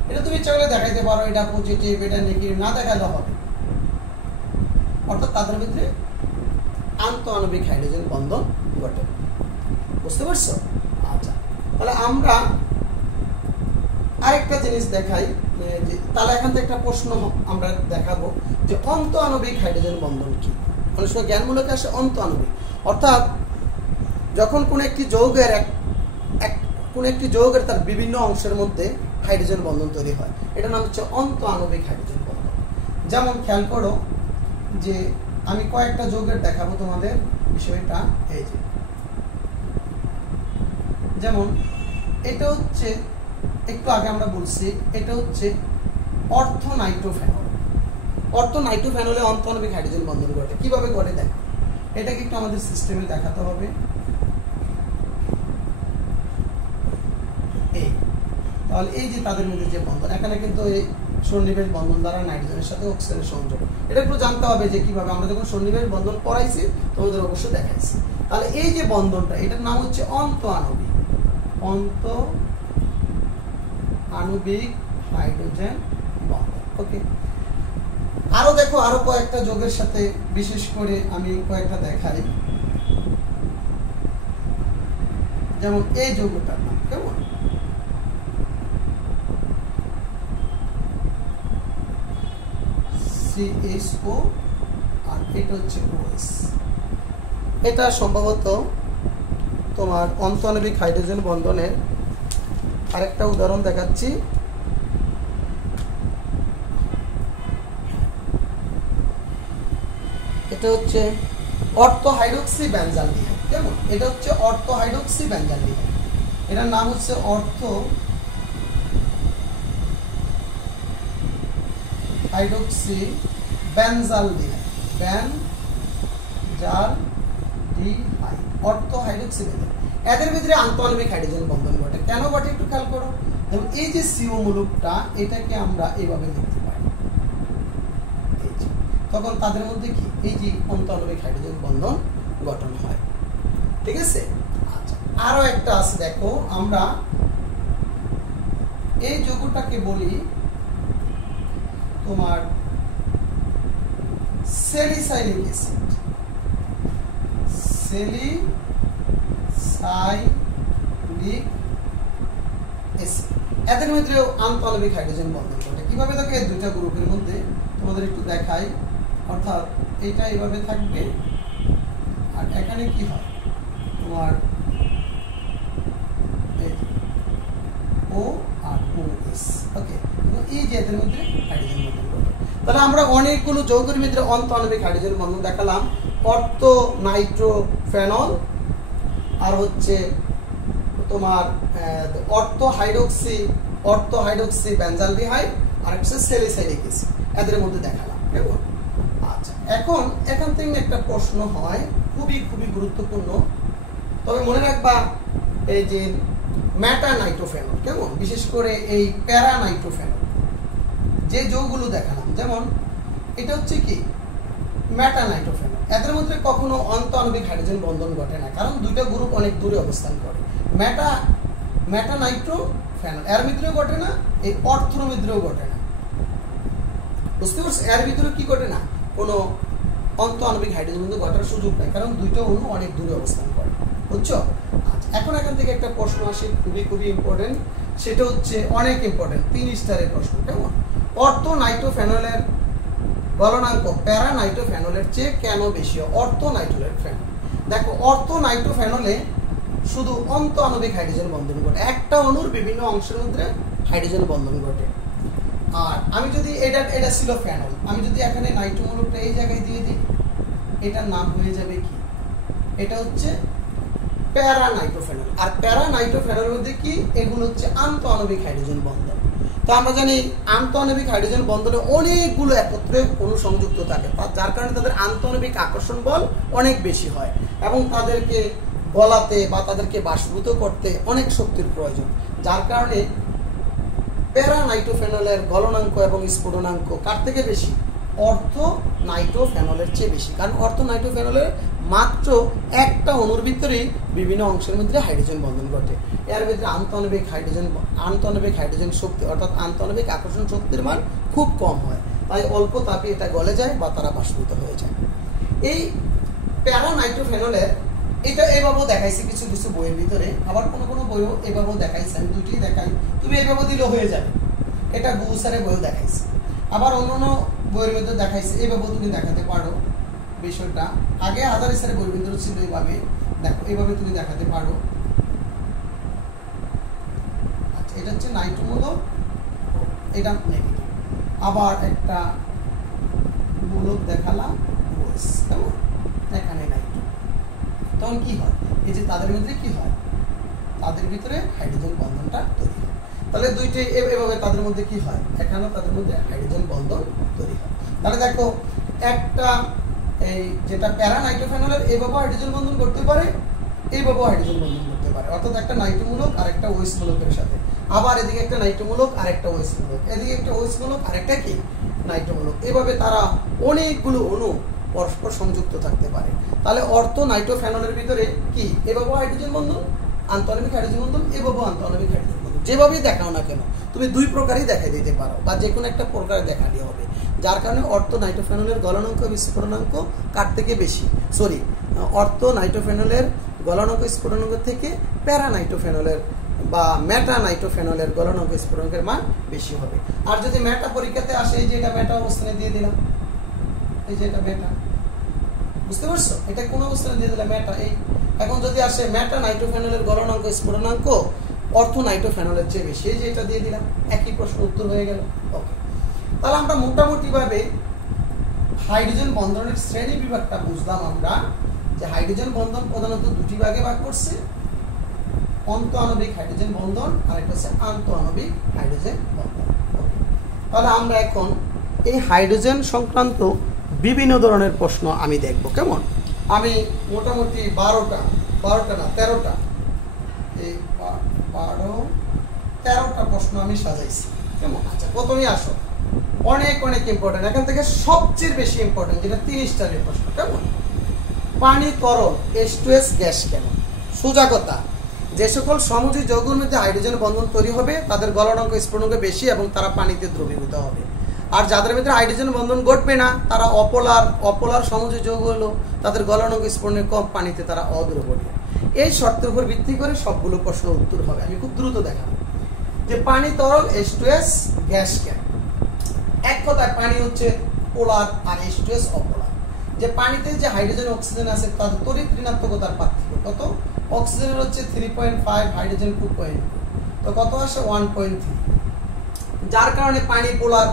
এটা তুমি চাইলে দেখাইতে পারো এটা পজিটিভ এটা নেগেটিভ, না দেখালে হবে। অর্থাৎ তাদের ভিতরে আন্তঃআণবিক হাইড্রোজেন বন্ধন ঘটে। বুঝতে পারছো? আচ্ছা, তাহলে আমরা আরেকটা জিনিস দেখাই, তাহলে এখান থেকে একটা প্রশ্ন আমরা দেখাবো যে অন্তঃআণবিক হাইড্রোজেন বন্ধন কি। অনেক সময় জ্ঞানমূলক আসে অন্তঃআণবিক, অর্থাৎ যখন কোন একটি যৌগের তার বিভিন্ন অংশের মধ্যে হাইড্রোজেন বন্ধন তৈরি হয়, এটা নাম হচ্ছে অন্তঃআণবিক হাইড্রোজেন বন্ধন। যেমন খেয়াল করো যে আমি কয়েকটা যৌগের দেখাবো তোমাদের বিষয়টা। এই যে যেমন এটা হচ্ছে একটু আগে আমরা বলছি, এটা হচ্ছে অর্থোনাইট্রোফেনল। অর্থোনাইট্রোফেনলে অন্তঃআণবিক হাইড্রোজেন বন্ধন ঘটে। কিভাবে ঘটে দেখো, এটাকে একটু আমাদের সিস্টেমে দেখাতে হবে। তাহলে এই যে তাদের মধ্যে যে বন্ধন, এখানে কিন্তু এই সন্নিবেশ বন্ধন দ্বারা নাইট্রোজেনের সাথে অক্সিজেনের সংযোগ, এটা একটু জানতে হবে যে কিভাবে। আমরা যখন সন্নিবেশ বন্ধন পড়াইছি তোমাদের অবশ্যই দেখাইছি। তাহলে এই যে বন্ধনটা, এটার নাম হচ্ছে অন্তঃআণবিক হাইড্রোজেন বন্ধন। ওকে, আরো দেখো আরো কয়েকটা যৌগের সাথে, বিশেষ করে আমি কয়েকটা দেখাই। যেমন এই যৌগটার নাম কেমন, CHO আর এটা হচ্ছে OH। এটা সম্ভবত তোমার অন্তঃআণবিক হাইড্রোজেন বন্ধনের আরেকটা উদাহরণ দেখাচ্ছি। এটা হচ্ছে অর্থোহাইড্রক্সি বেনজালডিহাইড। কেমন, এটা হচ্ছে অর্থোহাইড্রক্সি বেনজালডিহাইড। এটার নাম হচ্ছে অর্থোহাইড্রক্সি বেনজালডিহাইড। অর্থোহাইড্রক্সি বেনজালডিহাইড। এদের ভিতরে আন্তঃআণবিক হাইড্রোজেন বন্ধন ঘটে। কেন ঘটে একটু খেয়াল করো। যেমন এই যে CO মূলকটা, এটাকে আমরা এইভাবে লিখতে পারি, তখন তাদের মধ্যে কি এই যে অন্তঃআণবিক হাইড্রোজেন বন্ধন গঠন হয়। ঠিক আছে? আচ্ছা, আরো একটা আছে দেখো, আমরা এই যৌগটাকে বলি তোমার স্যালিসাইলিক অ্যাসিড। স্যালিসাইলিক অ্যাসিড, এদের মধ্যেও আন্তঃআণবিক হাইড্রোজেন বন্ধন ঘটে। কিভাবে দেখো, এই দুইটা গ্রুপের মধ্যে তোমাদের একটু দেখাই। অর্থাৎ এটা এইভাবে থাকবে, আর এখানে কি হয় তোমার O আর OS। ওকে, এই যে এদের মধ্যে হাইড্রোজেন বন্ধন ঘটে। তাহলে আমরা অনেকগুলো যৌগের মধ্যে অন্তঃআণবিক হাইড্রোজেন বন্ধন দেখালাম। অর্থোনাইট্রোফেনল, আর হচ্ছে তোমার অর্থোহাইড্রক্সি বেনজালডিহাইড, আর হচ্ছে স্যালিসাইলিক অ্যাসিড, এদের মধ্যে দেখালাম। কেমন? আচ্ছা, এখন এখান থেকে একটা প্রশ্ন হয় খুবই খুবই গুরুত্বপূর্ণ, তবে মনে রাখবা এই যে মেটানাইট্রোফেনল, কেমন, বিশেষ করে এই প্যারানাইট্রোফেনল যে যৌগগুলো দেখালাম, যেমন এটা হচ্ছে কি মেটানাইট্রোফেনল, এদের মধ্যে কখনো অন্তঃআণবিক হাইড্রোজেন বন্ধন ঘটে না, কারণ দুইটা গ্রুপ অনেক দূরে অবস্থান করে। মেটানাইট্রোফেনল এর ভিতরেও ঘটে না, এই অর্থের ভিতরেও ঘটে না। বুঝতে পারছো? এর ভিতরে কি ঘটে না, কোনো অন্তঃআণবিক হাইড্রোজেন বন্ধন ঘটার সুযোগ নাই, কারণ দুইটা অণু অনেক দূরে অবস্থান করে। বুঝছো? আচ্ছা, এখন এখান থেকে একটা প্রশ্ন আসে খুবই খুবই ইম্পর্টেন্ট, সেটা হচ্ছে অনেক ইম্পর্টেন্ট, 3 স্টারের প্রশ্ন। কেমন? অর্থোনাইট্রোফেনলের গলনাঙ্ক প্যারানাইট্রোফেনলের চেয়ে কেন বেশি? অর্থোনাইট্রোফেনল, দেখো অর্থোনাইট্রোফেনলে শুধু অন্তঃআণবিক হাইড্রোজেন বন্ধন ঘটে, একটা অণুর বিভিন্ন অংশের মধ্যে হাইড্রোজেন বন্ধন ঘটে। আর আমি যদি এটা ছিল ফেনল, আমি যদি এখানে নাইট্রোমূলকটা এই জায়গায় দিয়ে দিই, এটার নাম হয়ে যাবে কি, এটা হচ্ছে প্যারা নাইট্রোফেনল। আর প্যারা নাইট্রোফেনলের মধ্যে কি, এগুলো হচ্ছে আন্তঃআণবিক হাইড্রোজেন বন্ধন। তো আমরা জানি আন্তঃআণবিক হাইড্রোজেন বন্ধনে অনেকগুলো একত্রে অণু সংযুক্ত থাকে, যার কারণে তাদের আন্তঃআণবিক আকর্ষণ বল অনেক বেশি হয় এবং তাদেরকে গলাতে বা তাদেরকে বাষ্পীভূত করতে অনেক শক্তির প্রয়োজন। যার কারণে প্যারা নাইট্রোফেনলের গলনাঙ্ক এবং স্ফুটনাঙ্ক কার থেকে বেশি, অর্থো নাইট্রোফেনলের চেয়ে বেশি। কারণ অর্থো নাইট্রোফেনলের মাত্র একটা অণুর ভিতরেই বিভিন্ন অংশের মধ্যে হাইড্রোজেন বন্ধন ঘটে। এর ভিতরে আন্তঃআণবিক হাইড্রোজেন শক্তি অর্থাৎ আন্তঃআণবিক আকর্ষণ শক্তির মান খুব কম হয়, তাই অল্প তাপে এটা গলে যায় বা তারা বাষ্পীভূত হয়ে যায়। এই প্যারা নাইট্রোফেনলের এটা এভাবেও দেখাইছি কিছু কিছু বইয়ের ভিতরে, আবার কোনো কোনো বইও এভাবেও দেখাইছে, আমি দুটোই দেখাই, তুমি এভাবে দিলেও হয়ে যাবে। এটা গুসারের বইও দেখাইছে, আবার অন্য বইয়ের মধ্যে দেখাইছে, এইভাবেও তুমি দেখাতে পারো বিষয়টা। আগে হাজারি স্যারের বইয়ের ভিতরে ছিল এইভাবে, দেখো এইভাবে তুমি দেখাতে পারো। আচ্ছা, এটা হচ্ছে নাইট্রোমূলক, এটা নেগেটিভ। আবার একটা মূলক দেখালাম কেমন, এখানে নাইট্রো, তখন কি হয়, এই যে তাদের ভিতরে কি হয়, তাদের ভিতরে হাইড্রোজেন বন্ধনটা তৈরি হয়। তাহলে দুইটাই এভাবে তাদের মধ্যে কি হয়, এখানেও তাদের মধ্যে হাইড্রোজেন বন্ধন তৈরি হয়। তাহলে দেখো একটা এই যেটা প্যারা নাইট্রোফেনলের এইভাবে হাইড্রোজেন বন্ধন করতে পারে, এইভাবে হাইড্রোজেন বন্ধন করতে পারে, অর্থাৎ একটা নাইট্রোমূলক আর একটা ওএইচ মূলকের সাথে। আবার এদিকে একটা নাইট্রোমূলক আর একটা ওএইচ মূলক, এদিকে একটা ওএইচ মূলক আর একটা কি নাইট্রোমূলক। এভাবে তারা অনেকগুলো অণু পরস্পর সংযুক্ত থাকতে পারে। তাহলে অর্থো নাইট্রোফেনলের ভিতরে কি এভাবে হাইড্রোজেন বন্ধন, আন্তঃআণবিক হাইড্রোজেন বন্ধন, এভাবে আন্তঃআণবিক হাইড্রোজেন বন্ধন, যেভাবেই দেখাও না কেন তুমি দুই প্রকারই দেখাই দিতে পারো বা যে কোনো একটা প্রকার দেখালে হবে। যার কারণে অর্থো নাইট্রোফেনলের গলনাঙ্ক স্ফুটনাঙ্ক কার থেকে বেশি, অর্থো নাইট্রোফেনলের গলনাঙ্ক স্ফুটনাঙ্ক থেকে প্যারা নাইট্রোফেনলের বা মেটা নাইট্রোফেনলের গলনাঙ্ক স্ফুটনাঙ্কের মান বেশি হবে। আর যদি মেটা পরীক্ষাতে আসে, এই যে এটা মেটা অবস্থানে দিয়ে দিলাম, এই যে এটা মেটা, বুঝতে পারছো, এটা কোন অবস্থানে দিয়ে দিলাম মেটা। এই এখন যদি আসে মেটা নাইট্রোফেনলের গলনাঙ্ক স্ফুটনাঙ্ক অর্থো নাইট্রোফেনলের চেয়ে বেশি, এই যে এটা দিয়ে দিলাম, একই প্রশ্ন উত্তর হয়ে গেল। ওকে, তাহলে আমরা মোটামুটি ভাবে হাইড্রোজেন বন্ধনের শ্রেণী বিভাগটা বুঝলাম আমরা, যে হাইড্রোজেন বন্ধন প্রধানত দুটি ভাগে ভাগ করছে, অন্তঃআণবিক হাইড্রোজেন বন্ধন আর একটা হচ্ছে আন্তঃআণবিক হাইড্রোজেন বন্ধন। তাহলে আমরা এখন এই হাইড্রোজেন সংক্রান্ত বিভিন্ন ধরনের প্রশ্ন আমি দেখব। কেমন, আমি মোটামুটি 13টা না 13টা, এই 13টা প্রশ্ন আমি সাজাইছি। কেমন, আচ্ছা প্রথমেই আসো, অনেক অনেক ইম্পর্টেন্ট, এখান থেকে সবচেয়ে বেশি ইম্পর্টেন্ট যেটা 30 টার প্রশ্ন। কেমন, পানি তরল H2S গ্যাস কেন? সোজা কথা, যে সকল সমযোজী যৌগের মধ্যে হাইড্রোজেন বন্ধন তৈরি হবে তাদের গলনাঙ্ক স্ফুটনাঙ্ক বেশি এবং তারা পানিতে দ্রবীভূত হবে। আর যাদের ভিতরে হাইড্রোজেন বন্ধন ঘটবে না তারা অপোলার সমযোজী যৌগ হলো, তাদের গলনাঙ্ক স্ফুটনাঙ্ক কম, পানিতে তারা অদ্রবণীয়। এই শর্তের উপর ভিত্তি করে সবগুলো প্রশ্ন উত্তর হবে। আমি খুব দ্রুত দেখাবো যে পানি তরল H2S গ্যাস কেন। এক কথায় পানি হচ্ছে পোলার আর H2S অপোলার। যে পানিতে যে হাইড্রোজেন অক্সিজেন আছে তাদের তড়িৎ ঋণাত্মকতার পার্থক্য কত, অক্সিজেনের হচ্ছে 3.5, হাইড্রোজেন 2.2, তো কত আসে 1.3। যার কারণে পানি পোলার।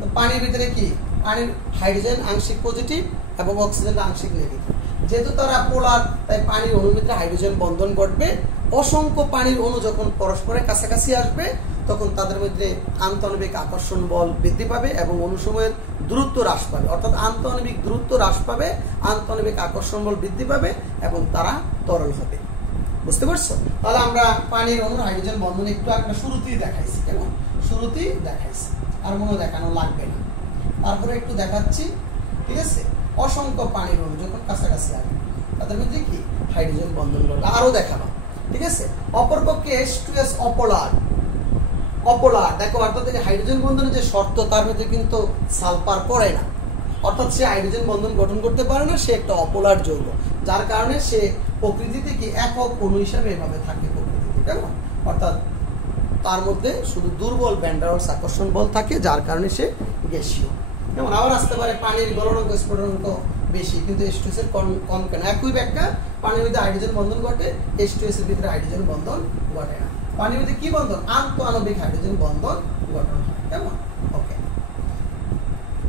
তো পানির ভিতরে কি, পানির হাইড্রোজেন আংশিক পজিটিভ এবং অক্সিজেন আংশিক নেগেটিভ। যেহেতু তারা পোলার, তাই পানির অণুর ভিতরে হাইড্রোজেন বন্ধন ঘটবে। অসংখ্য পানির অণু যখন পরস্পরের কাছাকাছি আসবে তখন তাদের মধ্যে আন্তঃআণবিক আকর্ষণ বল বৃদ্ধি পাবে এবং অণুসমূহের দূরত্ব হ্রাস পাবে, অর্থাৎ আন্তঃআণবিক দূরত্ব হ্রাস পাবে, আন্তঃআণবিক আকর্ষণ বল বৃদ্ধি পাবে এবং তারা তরল হবে। বুঝতে পারছো? তাহলে আমরা পানির অণুর হাইড্রোজেন বন্ধন একটু একটা শুরুতেই দেখাইছি। কেমন, শুরুতেই দেখাইছি, আর মনে দেখানো লাগবে না। তারপরে একটু দেখাচ্ছি, ঠিক আছে। অসংখ্য পানির অণু যখন কাছাকাছি আসবে তাদের মধ্যে কি হাইড্রোজেন বন্ধন ঘটবে, আরো দেখাবো, ঠিক আছে। অপরপক্ষে H2S অপোলার, দেখো, অর্থাৎ হাইড্রোজেন বন্ধনের যে শর্ত তার মধ্যে কিন্তু সালফার পড়ে না, অর্থাৎ সে হাইড্রোজেন বন্ধন গঠন করতে পারে না, সে একটা অপোলার যৌগ, যার কারণে সে প্রকৃতিতে কি একক অণু হিসাবে এভাবে থাকে প্রকৃতিতে। কেমন, অর্থাৎ তার মধ্যে শুধু দুর্বল ভ্যান ডার ওয়ালস আকর্ষণ বল থাকে, যার কারণে সে গ্যাসীয়। যেমন আবার আসতে পারে পানির গলনাঙ্ক স্ফুটনাঙ্ক বেশি কিন্তু H2S এর কম কেন? একই ব্যাখ্যা, পানির মধ্যে হাইড্রোজেন বন্ধন ঘটে, H2S এর ভিতরে হাইড্রোজেন বন্ধন ঘটে না। পানির মধ্যে কি বন্ধন? আন্তঃআণবিক হাইড্রোজেন বন্ধন গঠন হয়। কেমন? ওকে।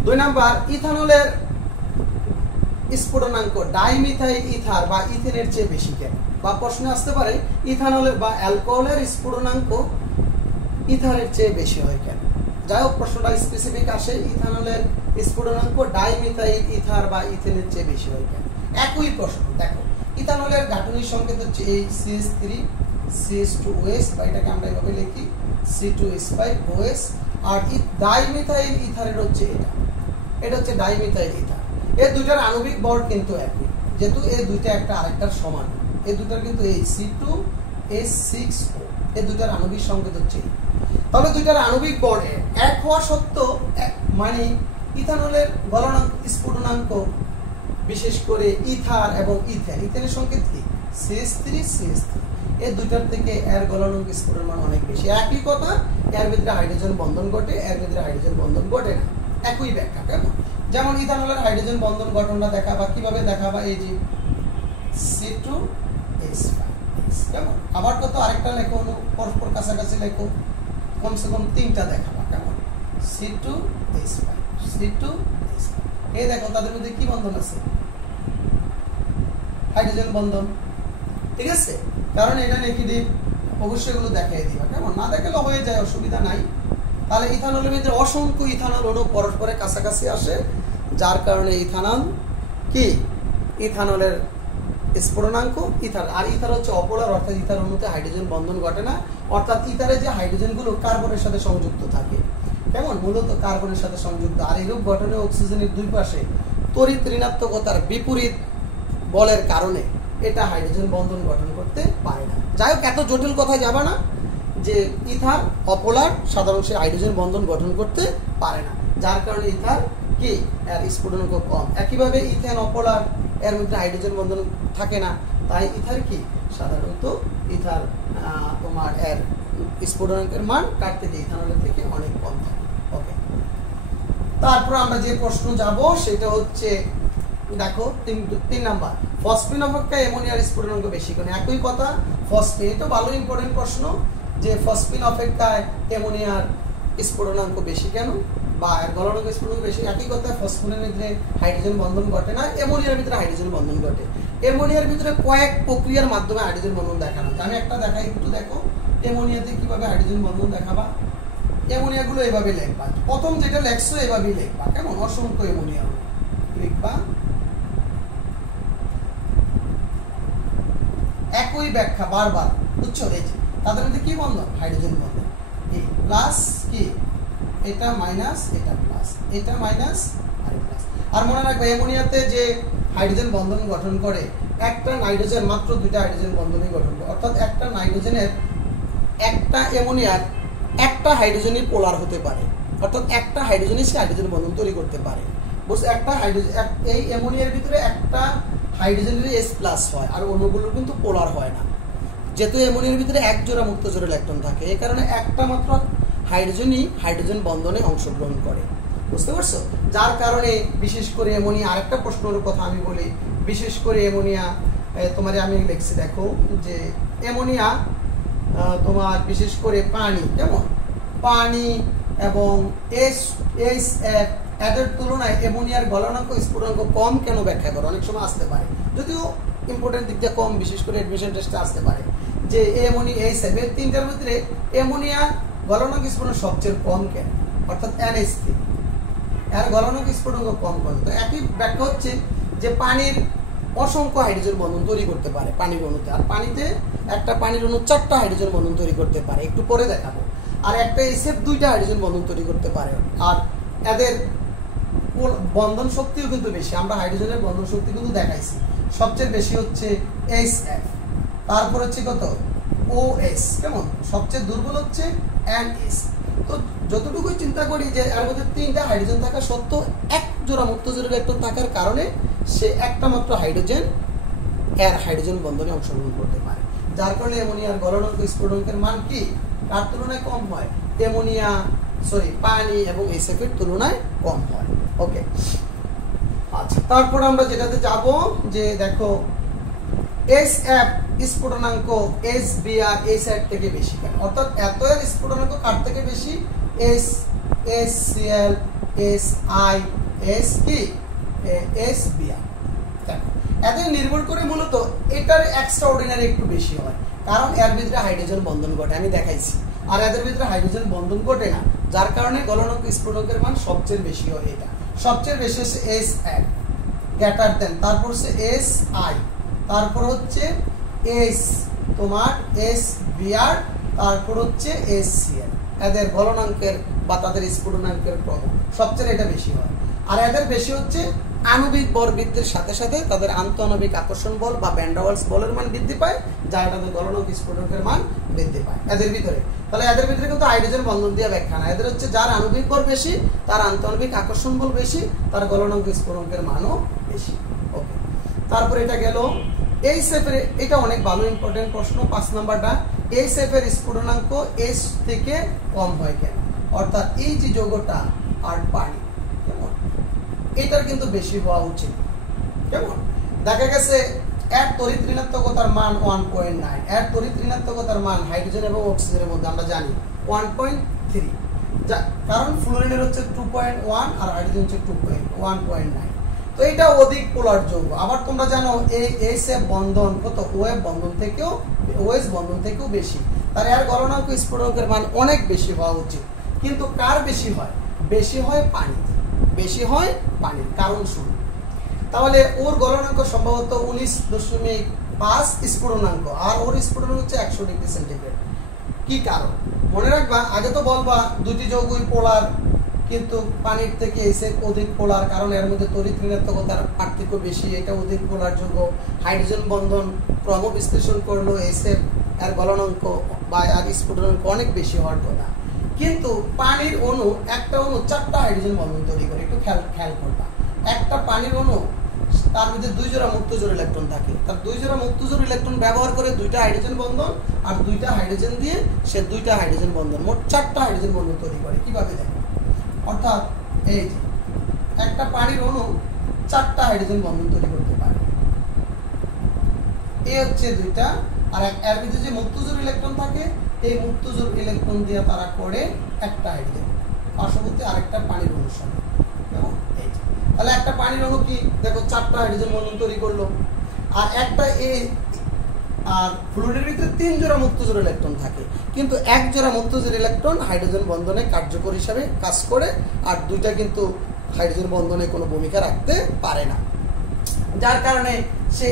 2 নাম্বার, ইথানলের স্ফুটনাঙ্ক ডাইমিথাইল ইথার বা ইথেনের চেয়ে বেশি কেন? বা প্রশ্ন আসতে পারে ইথানলের বা অ্যালকোহলের স্ফুটনাঙ্ক ইথারের চেয়ে বেশি হয় কেন? যাই হোক, প্রশ্নটা স্পেসিফিক আসে, ইথানলের স্ফুটনাঙ্ক ডাইমিথাইল ইথার বা ইথেনের চেয়ে বেশি হয় কেন? একই প্রশ্ন। দেখো, ইথানলের গাঠনিক সংকেত হচ্ছে এই CH3 CH2OH, বা এটাকে আমরা এভাবে লিখি C2H5OH, আর ডাইমিথাইল ইথারের হচ্ছে এটা হচ্ছে ডাইমিথাইল ইথার। এই দুইটার আণবিক ভর কিন্তু একই, যেহেতু এই দুইটা একটা আরেকটার সমান। এই দুইটার কিন্তু এই C2H6O, এই দুইটার আণবিক সংকেত হচ্ছে। তবে দুইটার আণবিক ভর এক হওয়া সত্ত্বেও মানে ইথানলের গলনাঙ্ক স্ফুটনাঙ্ক, বিশেষ করে ইথার এবং ইথেনের সংকেত কি CH3 CH3, এই দুইটার থেকে এর গলনাঙ্ক স্ফুটন মান অনেক বেশি। একই কথা, এর ভিতরে হাইড্রোজেন বন্ধন ঘটে, এর ভিতরে হাইড্রোজেন বন্ধন ঘটে না। একই ব্যাখ্যা। কেমন? যেমন ইথানলের হাইড্রোজেন বন্ধন গঠনটা দেখাবা, কিভাবে দেখাবা? এই যে C2H5, কেমন? আবার কত আরেকটা লেখো, পরস্পর কাছাকাছি লেখো, কমসে কম 3টা দেখাবা। কেমন? C2H5 C2H5, এই দেখো তাদের মধ্যে কি বন্ধন আছে? হাইড্রোজেন বন্ধন। ঠিক আছে, কারণ এটা নেগেটিভ, অবশ্যই এগুলো দেখাই দিবা। কেমন? না দেখালে হয়ে যায়, অসুবিধা নাই। তাহলে ইথানলের ভিতরে অসংখ্য ইথানল অণু পরস্পরের কাছাকাছি আসে, যার কারণে ইথানল কি ইথানলের স্ফুটনাঙ্ক ইথার। আর ইথার হচ্ছে অপোলার, অর্থাৎ ইথার অণুতে হাইড্রোজেন বন্ধন ঘটে না, অর্থাৎ ইথারে যে হাইড্রোজেনগুলো কার্বনের সাথে সংযুক্ত থাকে। কেমন? মূলত কার্বনের সাথে সংযুক্ত। আর এরূপ গঠনে অক্সিজেনের দুই পাশে তড়িৎ ঋণাত্মকতার বিপরীত বলের কারণে এটা হাইড্রোজেন বন্ধন গঠন করতে পারে না। যাই হোক, এত জটিল কথায় যাবা না, যে ইথার অপোলার, সাধারণ সে হাইড্রোজেন বন্ধন গঠন করতে পারে না, যার কারণে ইথার কি এর স্ফুটনাঙ্ক কম। একইভাবে ইথেন অপোলার, এর মধ্যে হাইড্রোজেন বন্ধন থাকে না, তাই ইথার কি সাধারণত ইথার তোমার এর স্ফুটনাঙ্কের মান কাটতে গিয়ে ইথানলের থেকে অনেক কম থাকে। ওকে, তারপর আমরা যে প্রশ্ন যাব সেটা হচ্ছে, দেখো 3 নাম্বার, ফসফিন অপেক্ষা অ্যামোনিয়ার স্ফুটনাঙ্ক বেশি কেন? একই কথা, ফসফিন, এটা ভালো ইম্পর্টেন্ট প্রশ্ন, যে ফসফিন অপেক্ষায় অ্যামোনিয়ার স্ফুটনাঙ্ক বেশি কেন, বা এর গলনাঙ্ক স্ফুটনাঙ্ক বেশি। একই কথা, ফসফিনের ভিতরে হাইড্রোজেন বন্ধন ঘটে না, অ্যামোনিয়ার ভিতরে হাইড্রোজেন বন্ধন ঘটে। অ্যামোনিয়ার ভিতরে কয়েক প্রক্রিয়ার মাধ্যমে হাইড্রোজেন বন্ধন দেখানো যায়। আমি একটা দেখাই, একটু দেখো অ্যামোনিয়াতে কিভাবে হাইড্রোজেন বন্ধন দেখাবা। অ্যামোনিয়া গুলো এভাবে লিখবা, প্রথম যেটা লেখছো এভাবেই লিখবা। কেমন? অসংখ্য অ্যামোনিয়া লিখবা, একই ব্যাখ্যা বারবার, বুঝছো? এই যে তাদের মধ্যে কি বন্ধন? হাইড্রোজেন বন্ধন। এই প্লাস কি, এটা মাইনাস, এটা প্লাস, এটা মাইনাস, আর প্লাস। আর মনে রাখবে, অ্যামোনিয়াতে যে হাইড্রোজেন বন্ধন গঠন করে, একটা নাইট্রোজেন মাত্র 2টা হাইড্রোজেন বন্ধনই গঠন করে, অর্থাৎ একটা নাইট্রোজেনের, একটা অ্যামোনিয়ার একটা হাইড্রোজেনই পোলার হতে পারে, অর্থাৎ একটা হাইড্রোজেনই সে হাইড্রোজেন বন্ধন তৈরি করতে পারে। বুঝছো? একটা হাইড্রোজেন, এই অ্যামোনিয়ার ভিতরে একটা হাইড্রোজেনের H+ হয়, আর অন্যগুলোর কিন্তু পোলার হয় না। যেহেতু অ্যামোনিয়ার ভিতরে এক জোড়া মুক্ত জোড়া ইলেকট্রন থাকে, এই কারণে একটা মাত্র হাইড্রোজেনই হাইড্রোজেন বন্ধনে অংশগ্রহণ করে। বুঝতে পারছো? যার কারণে বিশেষ করে অ্যামোনিয়া, আরেকটা প্রশ্নের কথা আমি বলি, বিশেষ করে অ্যামোনিয়া তোমার আমি লিখছি, দেখো যে অ্যামোনিয়া তোমার বিশেষ করে পানি, কেমন? পানি এবং HF এদের তুলনায় অ্যামোনিয়ার গলনাঙ্ক স্ফুটনাঙ্ক কম কেন ব্যাখ্যা করো? অনেক সময় আসতে পারে, যদিও ইম্পর্টেন্ট দিক দিয়ে কম, বিশেষ করে অ্যাডমিশন টেস্টে আসতে পারে, যে অ্যামোনিয়া HF এর 3টার ভিতরে অ্যামোনিয়া গলনাঙ্ক স্ফুটনাঙ্ক সবচেয়ে কম কেন? অর্থাৎ NH3 এর গলনাঙ্ক স্ফুটনাঙ্ক কম কেন? তো একই ব্যাখ্যা হচ্ছে যে পানির অসংখ্য হাইড্রোজেন বন্ধন তৈরি করতে পারে পানির অণুতে, আর পানিতে একটা পানির অণু 4টা হাইড্রোজেন বন্ধন তৈরি করতে পারে, একটু পরে দেখাবো। আর একটা SF 2টা হাইড্রোজেন বন্ধন তৈরি করতে পারে, আর এদের বন্ধন শক্তিও কিন্তু বেশি। আমরা হাইড্রোজেনের বন্ধন শক্তি কিন্তু দেখাইছি, সবচেয়ে বেশি হচ্ছে HF, তারপর হচ্ছে কত OS, কেমন? সবচেয়ে দুর্বল হচ্ছে NS। তো যতটুকু চিন্তা করি যে এর মধ্যে 3টা হাইড্রোজেন থাকা সত্ত্বেও এক জোড়া মুক্ত জোড়া ইলেকট্রন থাকার কারণে সে একটা মাত্র হাইড্রোজেন এর হাইড্রোজেন বন্ধনে অংশগ্রহণ করতে পারে, যার কারণে অ্যামোনিয়ার গলনাঙ্ক স্ফুটনাঙ্কের মান কি তার তুলনায় কম হয়, অ্যামোনিয়া পানি এবং SF এর তুলনায় কম হয়। ওকে, আচ্ছা, তারপর আমরা যেটাতে যাব, যে দেখো SF স্ফুটনাঙ্ক HB আর HF থেকে বেশি কেন? অর্থাৎ এত এর স্ফুটনাঙ্ক কার থেকে বেশি? HCl SI S কি SBr। এদের নির্ভর করে মূলত এটার এক্সট্রা অর্ডিনারি একটু বেশি হয়, কারণ এর ভিতরে হাইড্রোজেন বন্ধন ঘটে, আমি দেখাইছি। আর এদের ভিতরে হাইড্রোজেন বন্ধন ঘটে না, যার কারণে গলনাঙ্ক স্ফুটকের মান সবচেয়ে বেশি হয়। এটা সবচেয়ে বেশি হচ্ছে SN গ্রেটার দেন, তারপর হচ্ছে SI, তারপর হচ্ছে S তোমার SBr, তারপর হচ্ছে HCl। এদের গলনাঙ্কের বা তাদের স্ফুটনাঙ্কের ক্রম সবচেয়ে এটা বেশি হয়। আর এদের বেশি হচ্ছে আণবিক বল বৃদ্ধির সাথে সাথে তাদের আন্তঃআণবিক আকর্ষণ বল বা ভ্যান ডার ওয়ালস বলের মান বৃদ্ধি পায়, যা তাদের গলনাঙ্ক স্ফুটকের মান বৃদ্ধি পায় এদের ভিতরে। তাহলে এদের ভিতরে কিন্তু হাইড্রোজেন বন্ধন দিয়ে ব্যাখ্যা না, এদের হচ্ছে যার আণবিক বল বেশি, তার আন্তঃআণবিক আকর্ষণ বল বেশি, তার গলনাঙ্ক স্ফুটকের মানও বেশি। ওকে, তারপর এটা গেল এই সেফের, এটা অনেক ভালো ইম্পর্টেন্ট প্রশ্ন। 5 নাম্বারটা, এই সেফের স্ফুটনাঙ্ক S থেকে কম হয় কেন? অর্থাৎ এই যে যৌগটা আর পানি, কেমন, এটার কিন্তু বেশি হওয়া উচিত। কেমন, দেখা গেছে এর তড়িৎ ঋণাত্মকতার মান 1.9, এর তড়িৎ ঋণাত্মকতার মান হাইড্রোজেন এবং অক্সিজেনের মধ্যে আমরা জানি 1.3, কারণ ফ্লোরিনের হচ্ছে 2.1 আর হাইড্রোজেন হচ্ছে 1.9। তো এটা অধিক পোলার যৌগ। আবার তোমরা জানো এই এসএফ বন্ধন কত ওএফ বন্ধন থেকেও, ওএস বন্ধন থেকেও বেশি, তার এর গলনাঙ্ক স্ফুটকের মান অনেক বেশি হওয়া উচিত। কিন্তু কার বেশি হয়? বেশি হয় পানি, বেশি হয় পানি। কারণ শুনুন, তাহলে ওর গলনাঙ্ক সম্ভবত 19.5 স্ফুটনাঙ্ক, আর ওর স্ফুটনাঙ্ক হচ্ছে 100 ডিগ্রি সেন্টিগ্রেড। কি কারণ মনে রাখবা, আগে তো বলবা দুটি যৌগই পোলার, কিন্তু পানির থেকে এসএফ অধিক পোলার, কারণ এর মধ্যে তড়িৎ ঋণাত্মকতার পার্থক্য বেশি, এটা অধিক পোলার যৌগ। হাইড্রোজেন বন্ধন ক্রম বিশ্লেষণ করলো এসএফ এর গলনাঙ্ক বা এর স্ফুটনাঙ্ক অনেক বেশি হওয়ার কথা। কিন্তু পানির অণু, একটা অণু 4টা হাইড্রোজেন বন্ধন তৈরি করে, একটু খেয়াল করবা। একটা পানির অণু, তার মধ্যে 2 জোড়া মুক্ত জোড় ইলেকট্রন থাকে, তার 2 জোড়া মুক্ত জোড় ইলেকট্রন ব্যবহার করে 2টা হাইড্রোজেন বন্ধন আর 2টা হাইড্রোজেন দিয়ে সে 2টা হাইড্রোজেন বন্ধন, মোট 4টা হাইড্রোজেন বন্ধন তৈরি করে। কিভাবে দেখো, অর্থাৎ এই যে একটা পানির অণু 4টা হাইড্রোজেন বন্ধন তৈরি করতে পারে, এই হচ্ছে 2টা, আর এর ভিতরে যে মুক্ত জোড় ইলেকট্রন থাকে, এই মুক্ত জোড় ইলেকট্রন দিয়ে তারা করে একটা হাইড্রোজেন পার্শ্ববর্তী আরেকটা পানির অণুর সাথে। তাহলে একটা পানির অণু কি দেখো 4টা হাইড্রোজেন বন্ধন তৈরি করলো, আর একটা আর ফ্লুইডের ভিতরে 3 জোড়া মুক্ত জোড় ইলেকট্রন থাকে, কিন্তু 1 জোড়া মুক্ত জোড় ইলেকট্রন হাইড্রোজেন বন্ধনে কার্যকর হিসাবে কাজ করে, আর 2টা কিন্তু হাইড্রোজেন বন্ধনে কোনো ভূমিকা রাখতে পারে না, যার কারণে সে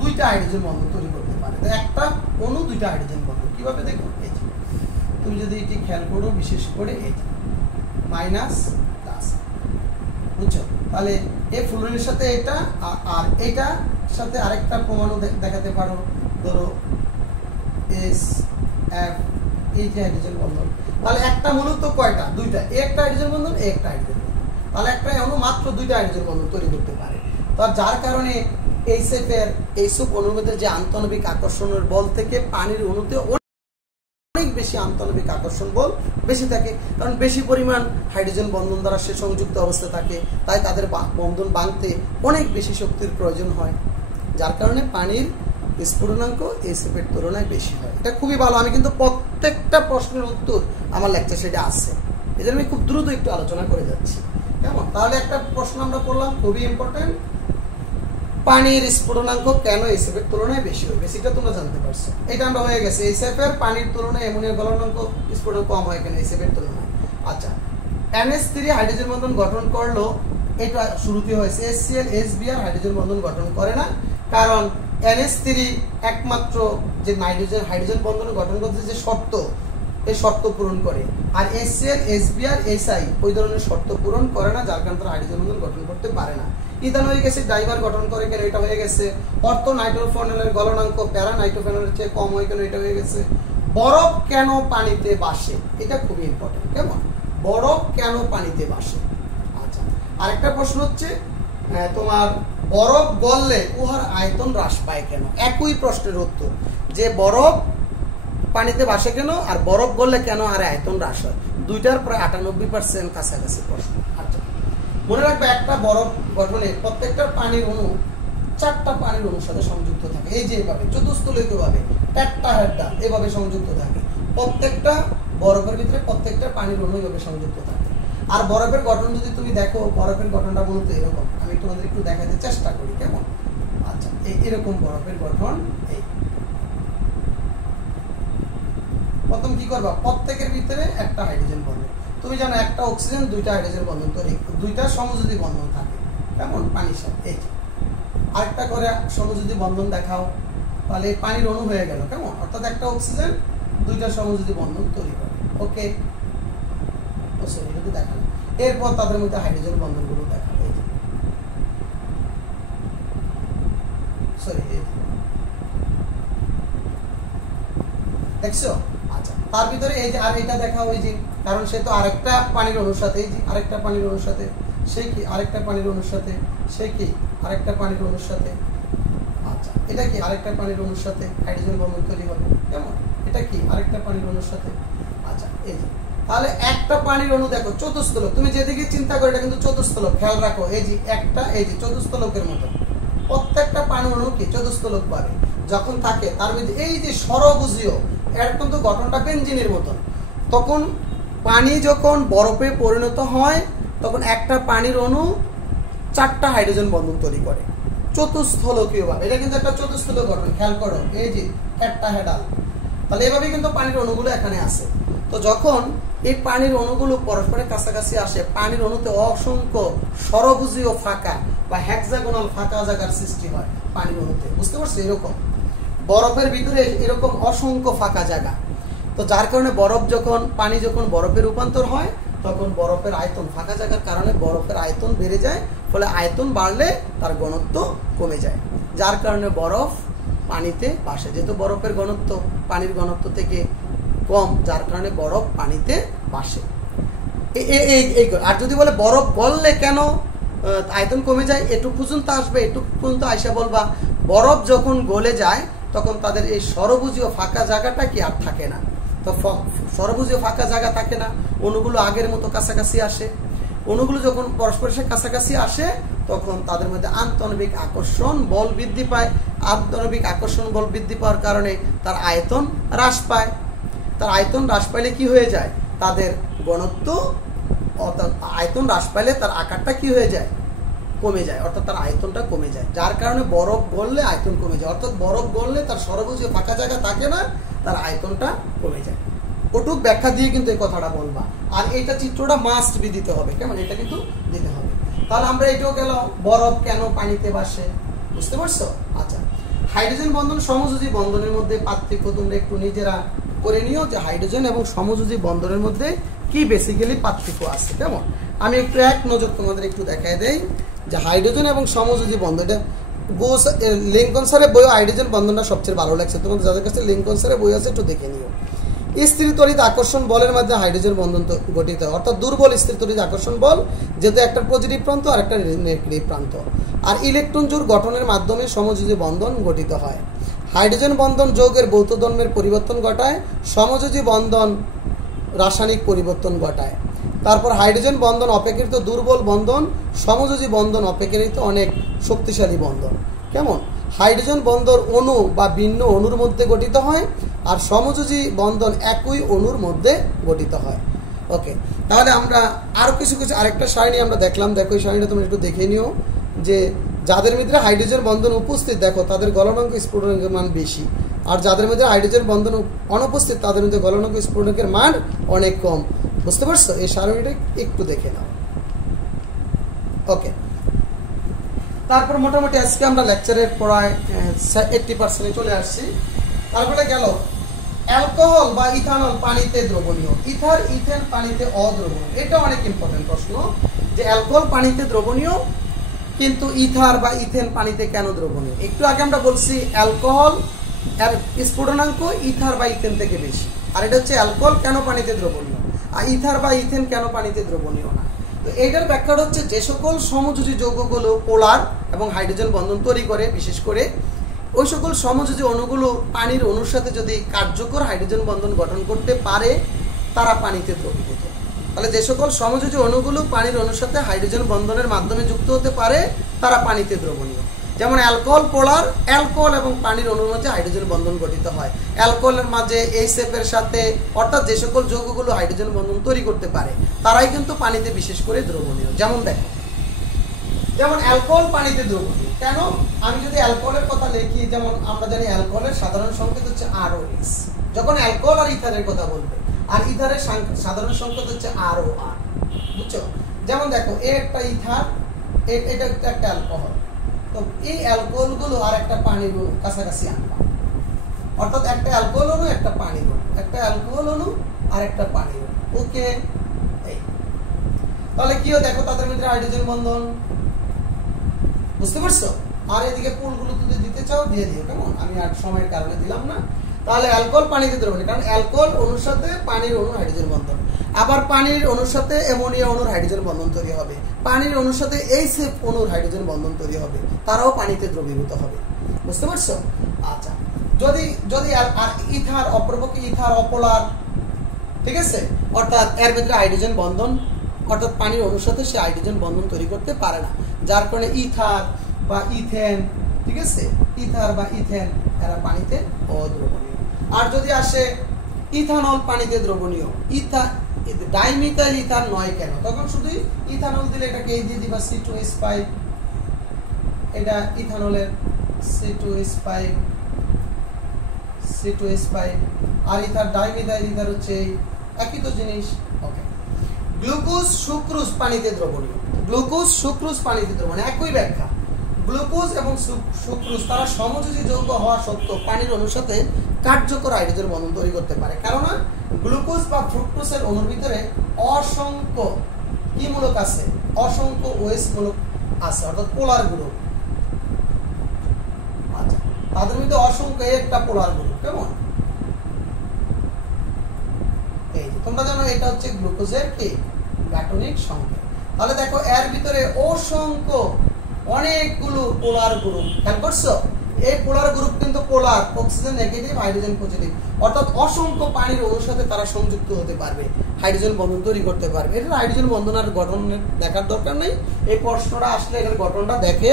2টা হাইড্রোজেন বন্ধন তৈরি করতে পারে। একটা অণু 2টা হাইড্রোজেন বন্ধন, কিভাবে দেখো, এই যে তুমি যদি এটি খেয়াল করো, বিশেষ করে এই যে মাইনাস প্লাস, বুঝছো? তাহলে এই ফ্লুরিনের সাথে এটা আর এটা সাথে আরেকটা প্রমাণও দেখাতে পারো, ধরো এস এফ, এই যে হাইড্রোজেন বন্ধন, তাহলে একটা মূলত কয়টা? 2টা, একটা হাইড্রোজেন বন্ধন, একটা হাইড্রোজেন বন্ধন, তাহলে একটা অণু মাত্র 2টা হাইড্রোজেন বন্ধন তৈরি করতে পারে। তো যার কারণে এইসব অণুর মধ্যে যে আন্তঃআণবিক আকর্ষণের বল থেকে পানির অণুতে অনেক বেশি আন্তঃআণবিক আকর্ষণ বল বেশি থাকে, কারণ বেশি পরিমাণ হাইড্রোজেন বন্ধন দ্বারা সে সংযুক্ত অবস্থায় থাকে, তাই তাদের বন্ধন ভাঙতে অনেক বেশি শক্তির প্রয়োজন হয়, যার কারণে পানির স্ফুটনাঙ্ক এসএফ এর তুলনায় বেশি হয়। এটা খুবই ভালো, আমি কিন্তু প্রত্যেকটা প্রশ্নের উত্তর আমার লেকচার সেটা আছে, এদের আমি খুব দ্রুত একটু আলোচনা করে যাচ্ছি। কেমন, তাহলে একটা প্রশ্ন আমরা করলাম খুবই ইম্পর্টেন্ট, পানির স্ফুটনাঙ্ক কেন এসএফ এর তুলনায় বেশি হয়, বেশিটা তোমরা জানতে পারছো। এটা আমরা হয়ে গেছে, এসএফ এর পানির তুলনায় অ্যামোনিয়ার গলনাঙ্ক স্ফুটনাঙ্ক কম হয় কেন এসএফ এর তুলনায়। আচ্ছা, NH3 হাইড্রোজেন বন্ধন গঠন করলো, এটা শুরুতে হয়েছে। HCl SBr হাইড্রোজেন বন্ধন গঠন করে না, কারণ NH3 একমাত্র যে হাইড্রোজেন বন্ধন গঠন করতে যে শর্ত, এই শর্ত পূরণ করে, আর HCl SBr SI ওই ধরনের শর্ত পূরণ করে না, যার কারণে তারা হাইড্রোজেন বন্ধন গঠন করতে পারে না। ইথানোয়িক অ্যাসিড ডাইমার গঠন করে কেন, এটা হয়ে গেছে। অর্থ নাইট্রোফেনলের গলনাঙ্ক প্যারা নাইট্রোফেনলের চেয়ে কম হয় কেন, এটা হয়ে গেছে। বরফ কেন পানিতে বাসে, এটা খুবই ইম্পর্টেন্ট। কেমন, বরফ কেন পানিতে বাসে। আচ্ছা, আরেকটা প্রশ্ন হচ্ছে তোমার বরফ গললে উহার আয়তন হ্রাস পায় কেন, একই প্রশ্নের উত্তর, যে বরফ পানিতে বাসে কেন আর বরফ গললে কেন আর আয়তন হ্রাস হয়, দুইটার প্রায় 98% কাছাকাছি প্রশ্ন। আচ্ছা, মনে রাখবে একটা বরফ গঠনে প্রত্যেকটা পানির অণু 4টা পানির অণুর সাথে সংযুক্ত থাকে, এই যে এভাবে চতুস্থলিক ভাবে টেট্রাহেড্রাল এভাবে সংযুক্ত থাকে, প্রত্যেকটা বরফের ভিতরে প্রত্যেকটা পানির অণু এভাবে সংযুক্ত থাকে। আর বরফের গঠন যদি তুমি দেখো, বরফের গঠনটা মূলত এরকম। আমি তোমাদের একটু দেখাতে চেষ্টা করি, কেমন? আচ্ছা, এরকম বরফের গঠন। এই প্রথম কি করবা, প্রত্যেকের ভিতরে একটা হাইড্রোজেন বন্ধন। তুমি জানো একটা অক্সিজেন দুইটা হাইড্রোজেন বন্ধন তৈরি, দুইটা সমযোজী বন্ধন থাকে, কেমন? পানির সাথে। এই আরেকটা করে সমযোজী বন্ধন দেখাও, তাহলে পানির অণু হয়ে গেল, কেমন? অর্থাৎ একটা অক্সিজেন দুইটা সমযোজী বন্ধন তৈরি করে। ওকে, দেখানো। এরপর তাদের মধ্যে হাইড্রোজেন বন্ধন গুলো দেখাবো। দেখছো? আচ্ছা, তার ভিতরে এই যে আর এটা দেখাও, এই যে কারণ সে তো আরেকটা পানির অণুর সাথে, এই যে আরেকটা পানির অণুর সাথে, সে কি আরেকটা পানির অণুর সাথে, সে কি আরেকটা পানির অণুর সাথে। আচ্ছা, এটা কি আরেকটা পানির অণুর সাথে হাইড্রোজেন বন্ধন তৈরি হবে, কেমন? এটা কি আরেকটা পানির অণুর সাথে। আচ্ছা, এই যে তাহলে একটা পানির অণু দেখো চতুস্থলক, তুমি যেদিকে চিন্তা করো এটা কিন্তু চতুস্থলক, খেয়াল রাখো। এই যে একটা, এই যে চতুস্থলকের মতো প্রত্যেকটা পানির অণু কি চতুস্থলক পাবে যখন থাকে, তার মধ্যে এই যে ষড়ভুজীয়, এর কিন্তু গঠনটা বেঞ্জিনের মতন। তখন পানি যখন বরফে পরিণত হয় তখন একটা পানির অণু চারটা হাইড্রোজেন বন্ধন তৈরি করে চতুস্থলকীয় ভাবে। এটা কিন্তু একটা চতুস্থলক গঠন, খেয়াল করো। এই যে একটা হেডাল, তাহলে এভাবে কিন্তু পানির অণুগুলো এখানে আছে। তো যখন এই পানির অণুগুলো পরস্পরের কাছাকাছি আসে, পানির অণুতে অসংখ্য ষড়ভুজীয় ফাঁকা বা হেক্সাগোনাল ফাঁকা জায়গার সৃষ্টি হয় পানির অণুতে, বুঝতে পারছো? এরকম বরফের ভিতরে এরকম অসংখ্য ফাঁকা জায়গা। তো যার কারণে পানি যখন বরফে রূপান্তর হয় তখন বরফের আয়তন, ফাঁকা জায়গার কারণে বরফের আয়তন বেড়ে যায়, ফলে আয়তন বাড়লে তার ঘনত্ব কমে যায়, যার কারণে বরফ পানিতে ভাসে। যেহেতু বরফের ঘনত্ব পানির ঘনত্ব থেকে কম, যার কারণে বরফ পানিতে ভাসে। আর যদি বলে বরফ গললে কেন আয়তন কমে যায়, এটুকু পর্যন্ত আসবে, এটুকু পর্যন্ত আইসা বলবা বরফ যখন গলে যায় তখন তাদের এই ষড়ভুজীয় ফাঁকা জায়গাটা কি আর থাকে না। তো ষড়ভুজীয় ফাঁকা জায়গা থাকে না, অণুগুলো আগের মতো কাছাকাছি আসে। অণুগুলো যখন পরস্পরের কাছাকাছি আসে তখন তাদের মধ্যে আন্তঃনবিক আকর্ষণ বল বৃদ্ধি পায়। আন্তঃনবিক আকর্ষণ বল বৃদ্ধি পাওয়ার কারণে তার আয়তন হ্রাস পায়। তার আয়তন হ্রাস পাইলে কি হয়ে যায়, তাদের ঘনত্ব, আয়তন হ্রাস পাইলে তার আকারটা কি হয়ে যায়, কমে যায়, অর্থাৎ তার আয়তনটা কমে যায়। যার কারণে বরফ গললে আয়তন কমে যায়, অর্থাৎ বরফ গললে তার ষড়ভুজীয় ফাঁকা জায়গা থাকে না, তার আয়তনটা কমে যায়। ওটুক ব্যাখ্যা দিয়ে কিন্তু এই কথাটা বলবা। আর এইটা চিত্রটা মাস্ট বি দিতে হবে, কেমন? এটা কিন্তু দিতে হবে। তাহলে আমরা এটাও গেল, বরফ কেন পানিতে ভাসে, বুঝতে পারছো? আচ্ছা, হাইড্রোজেন বন্ধন সমযোজী বন্ধনের মধ্যে পার্থক্য তোমরা একটু নিজেরা করে নিও, যে হাইড্রোজেন এবং সমযোজী বন্ধনের মধ্যে কি বেসিক্যালি পার্থক্য আছে, কেমন? আমি একটু এক নজর তোমাদের একটু দেখাই দেই যে হাইড্রোজেন এবং সমযোজী বন্ধন, এটা লিঙ্কন স্যারের বই হাইড্রোজেন বন্ধনটা সবচেয়ে ভালো লাগছে। তোমাদের যাদের কাছে লিঙ্কন স্যারের বই আছে একটু দেখে নিও। স্থির তড়িৎ আকর্ষণ বলের মধ্যে হাইড্রোজেন বন্ধন গঠিত হয়, অর্থাৎ দুর্বল স্থির তড়িৎ আকর্ষণ বল, যেহেতু একটা পজিটিভ প্রান্ত আর একটা নেগেটিভ প্রান্ত। আর ইলেকট্রন জোড় গঠনের মাধ্যমে সমযোজী বন্ধন গঠিত হয়। হাইড্রোজেন বন্ধন যৌগের ভৌত ধর্মের পরিবর্তন ঘটায়, সমযোজী বন্ধন রাসায়নিক পরিবর্তন ঘটায়। তারপর হাইড্রোজেন বন্ধন অপেক্ষাকৃত দুর্বল বন্ধন, সমযোজী বন্ধন অপেক্ষাকৃত অনেক শক্তিশালী বন্ধন, কেমন? হাইড্রোজেন বন্ধন অণু বা ভিন্ন অণুর মধ্যে গঠিত হয়, আর সমযোজী বন্ধন একই অণুর মধ্যে গঠিত হয়। ওকে, তাহলে আমরা আরো কিছু আরেকটা সারণী আমরা দেখলাম। দেখো এই সারণীটা তোমরা একটু দেখে নিও, যে যাদের মধ্যে হাইড্রোজেন বন্ধন উপস্থিত দেখো তাদের গলনাঙ্ক স্ফুটনাঙ্কের মান বেশি, আর যাদের মধ্যে হাইড্রোজেন বন্ধন অনুপস্থিত তাদের মধ্যে গলনাঙ্ক স্ফুটনাঙ্কের মান অনেক কম। বুঝতে পারছো? এই সারণীটা একটু দেখে নাও। ওকে, তারপর মোটামুটি আজকে আমরা লেকচারের প্রায় 80% চলে আসছি। তারপরে গেল অ্যালকোহল বা ইথানল পানিতে দ্রবণীয়, ইথার ইথেন পানিতে অদ্রবণীয়। এটা অনেক ইম্পর্টেন্ট প্রশ্ন, যে অ্যালকোহল পানিতে দ্রবণীয় কিন্তু ইথার বা ইথেন পানিতে কেন দ্রবণীয়? একটু আগে আমরা বলছি অ্যালকোহল এর স্ফুটনাঙ্ক ইথার বা ইথেন থেকে বেশি, আর এটা হচ্ছে অ্যালকোহল কেন পানিতে দ্রবণীয়, আর ইথার বা ইথেন কেন পানিতে দ্রবণীয় না। তো এইটার ব্যাখ্যাটা হচ্ছে যে সকল সমযোজী যৌগগুলো পোলার এবং হাইড্রোজেন বন্ধন তৈরি করে, বিশেষ করে ওই সকল সমযোজী অণুগুলো পানির অণুর সাথে যদি কার্যকর হাইড্রোজেন বন্ধন গঠন করতে পারে তারা পানিতে দ্রবীভূত। তাহলে যে সকল সমযোজী অণুগুলো পানির অণুর সাথে হাইড্রোজেন বন্ধনের মাধ্যমে যুক্ত হতে পারে তারা পানিতে দ্রবণীয়। যেমন অ্যালকোহল পোলার, অ্যালকোহল এবং পানির অণুর মাঝে হাইড্রোজেন বন্ধন গঠিত হয়। অ্যালকোহলের মাঝে HF এর সাথে অর্থাৎ যে সকল যৌগগুলো হাইড্রোজেন বন্ধন তৈরি করতে পারে তারাই কিন্তু পানিতে বিশেষ করে দ্রবণীয়। যেমন দেখো, যেমন অ্যালকোহল পানিতে দ্রবণীয় কেন? আমি যদি অ্যালকোহলের কথা লিখি, যেমন আমরা জানি অ্যালকোহলের সাধারণ সংকেত হচ্ছে ROH, যখন অ্যালকোহল আর ইথারের কথা বলবে, আর ইথারের সাধারণ সংকেত হচ্ছে ROR, বুঝছো? যেমন দেখো, এ একটা ইথার, এটা একটা অ্যালকোহল, তো এই অ্যালকোহলগুলো আর একটা পানির অণু কাছাকাছি আনবা, অর্থাৎ একটা অ্যালকোহল অণু একটা পানির অণু, একটা অ্যালকোহল অণু আর একটা পানির অণু। ওকে, তাহলে কিও দেখো তাদের মধ্যে হাইড্রোজেন বন্ধন, বুঝতে পারছো? আর এদিকে পুলগুলো যদি দিতে চাও দিয়ে দিও, কেমন? আমি আর সময়ের কারণে দিলাম না। তাহলে অ্যালকোহল পানিতে দ্রবণীয়, কারণ অ্যালকোহল অণুর সাথে পানির অণুর হাইড্রোজেন বন্ধন, আবার পানির অণুর সাথে অ্যামোনিয়া অণুর হাইড্রোজেন বন্ধন তৈরি হবে, পানির অণুর সাথে HF অণুর হাইড্রোজেন বন্ধন তৈরি হবে, তারাও পানিতে দ্রবীভূত হবে, বুঝতে পারছো? আচ্ছা, যদি যদি আর ইথার, অপরপক্ষে ইথার অপোলার, ঠিক আছে, অর্থাৎ এর ভিতরে হাইড্রোজেন বন্ধন, অর্থাৎ পানির অণুর সাথে সে হাইড্রোজেন বন্ধন তৈরি করতে পারে না, যার কারণে ইথার বা ইথেন, ঠিক আছে, ইথার বা ইথেন এরা পানিতে অদ্রবণীয়। আর যদি আসে ইথানল পানিতে দ্রবণীয়, ডাইমিথাইল ইথার নয় কেন? তখন শুধু ইথানল দিলে এটাকে এই দিয়ে দিবা C2H5, এটা ইথানলের C2H5, আর ইথার ডাইমিথাইল ইথার হচ্ছে একই তো জিনিস। ওকে, গ্লুকোজ সুক্রোজ পানিতে দ্রবণীয়, গ্লুকোজ সুক্রোজ পানিতে দ্রবণীয়, একই ব্যাখ্যা। গ্লুকোজ এবং সুক্রোজ তারা সমযোজী যৌগ হওয়া সত্ত্বেও পানির অণুর সাথে কার্যকর হাইড্রোজেন বন্ধন তৈরি করতে পারে, কারণ গ্লুকোজ বা ফ্রুক্টোজের অণুর ভিতরে অসংখ্য কি মূলক আছে? অসংখ্য OH মূলক আছে, অর্থাৎ পোলার গ্রুপ। আচ্ছা, তাদের মধ্যে অসংখ্য একটা পোলার গ্রুপ, কেমন? এই তোমরা জানো এটা হচ্ছে গ্লুকোজের কি গাঠনিক সংকেত। তাহলে দেখো এর ভিতরে অসংখ্য অনেকগুলো পোলার গ্রুপ, খেয়াল করছো? এই পোলার গ্রুপ কিন্তু পোলার, অক্সিজেন নেগেটিভ, হাইড্রোজেন পজিটিভ, অর্থাৎ অসংখ্য পানির অণুর সাথে তারা সংযুক্ত হতে পারবে, হাইড্রোজেন বন্ধন তৈরি করতে পারবে। এটা হাইড্রোজেন বন্ধন আর গঠন দেখার দরকার নেই, এই প্রশ্নটা আসলে এখানে গঠনটা দেখে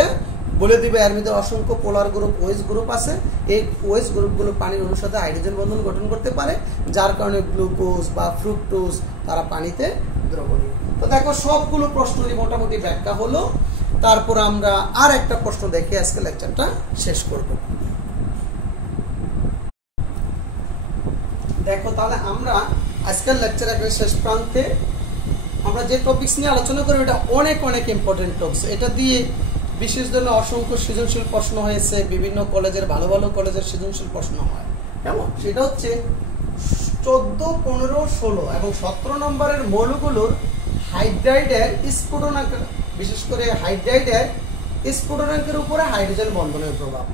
বলে দিবে এর ভিতরে অসংখ্য পোলার গ্রুপ, OH গ্রুপ আছে, এই OH গ্রুপগুলো পানির অণুর সাথে হাইড্রোজেন বন্ধন গঠন করতে পারে, যার কারণে গ্লুকোজ বা ফ্রুক্টোজ তারা পানিতে দ্রবণীয়। তো দেখো সবগুলো প্রশ্নই মোটামুটি ব্যাখ্যা হলো। তারপর আমরা আর একটা প্রশ্ন দেখে আজকে লেকচারটা শেষ করব। দেখো তাহলে আমরা আজকের লেকচার একটা শেষ প্রান্তে আমরা যে টপিকস নিয়ে আলোচনা করি এটা অনেক অনেক ইম্পর্টেন্ট টপিকস। এটা দিয়ে বিশেষ জন্য অসংখ্য সৃজনশীল প্রশ্ন হয়েছে, বিভিন্ন কলেজের ভালো ভালো কলেজের সৃজনশীল প্রশ্ন হয়, কেমন? সেটা হচ্ছে 14, 15, 16 এবং 17 নম্বরের মৌলগুলোর হাইড্রাইডের স্ফুটনাঙ্ক, বিশেষ করে হাইড্রাইডের স্ফুটনাঙ্কের উপরে হাইড্রোজেন বন্ধনের প্রভাব,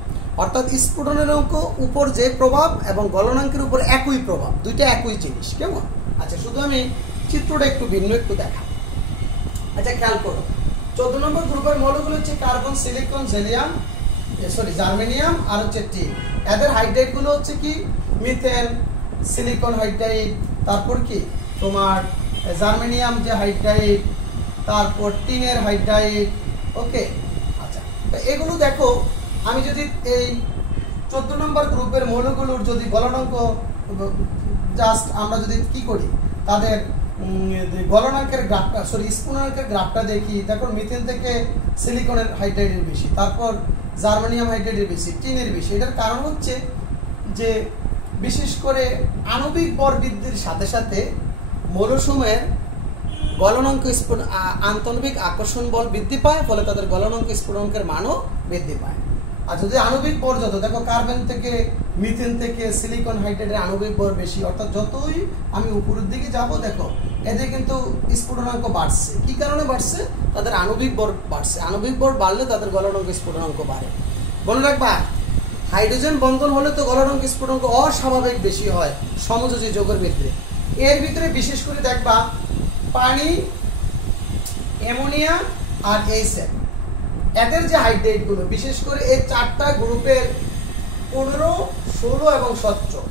অর্থাৎ স্ফুটনাঙ্ক উপর যে প্রভাব এবং গলনাঙ্কের উপর একই প্রভাব, দুইটা একই জিনিস, কেমন? আচ্ছা, শুধু আমি চিত্রটা একটু ভিন্ন একটু দেখা। আচ্ছা, খেয়াল করো, 14 নম্বর গ্রুপের মৌলগুলো হচ্ছে কার্বন, সিলিকন, জার্মেনিয়াম আর হচ্ছে টিন। এদের হাইড্রাইড গুলো হচ্ছে কি মিথেন, সিলিকন হাইড্রাইড, তারপর কি তোমার জার্মেনিয়াম যে হাইড্রাইড, তারপর টিনের হাইড্রাইড। ওকে, আচ্ছা, তো এগুলো দেখো, আমি যদি এই 14 নম্বর গ্রুপের মৌলগুলোর যদি গলনাঙ্ক জাস্ট আমরা যদি কি করি, তাদের গলনাঙ্কের গ্রাফটা, স্ফুটনাঙ্কের গ্রাফটা দেখি, দেখো মিথেন থেকে সিলিকনের হাইড্রাইডের বেশি, তারপর জার্মেনিয়াম হাইড্রাইডের বেশি, টিনের বেশি। এটার কারণ হচ্ছে যে বিশেষ করে আণবিক ভর বৃদ্ধির সাথে সাথে মৌলসমূহের গলনাঙ্ক আন্তঃনবিক আকর্ষণ বল বৃদ্ধি পায়, ফলে তাদের গলনাঙ্ক স্ফুটনাঙ্কের মানও বৃদ্ধি পায়। আর যদি আণবিক ভর যত, দেখো কার্বন থেকে, মিথেন থেকে সিলিকন হাইড্রাইডের আণবিক ভর বেশি, অর্থাৎ যতই আমি উপরের দিকে যাব দেখো এদের কিন্তু স্ফুটনাঙ্ক বাড়ছে। কি কারণে বাড়ছে? তাদের আণবিক ভর বাড়ছে। আণবিক ভর বাড়লে তাদের গলনাঙ্ক স্ফুটনাঙ্ক বাড়ে। মনে রাখবা, হাইড্রোজেন বন্ধন হলে তো গলনাঙ্ক স্ফুটনাঙ্ক অস্বাভাবিক বেশি হয় সমযোজী যৌগের ভিতরে। এর ভিতরে বিশেষ করে দেখবা পানি, অ্যামোনিয়া আর HF, এদের যে হাইড্রাইড গুলো, বিশেষ করে এই চারটা গ্রুপের 15, 16 এবং 17,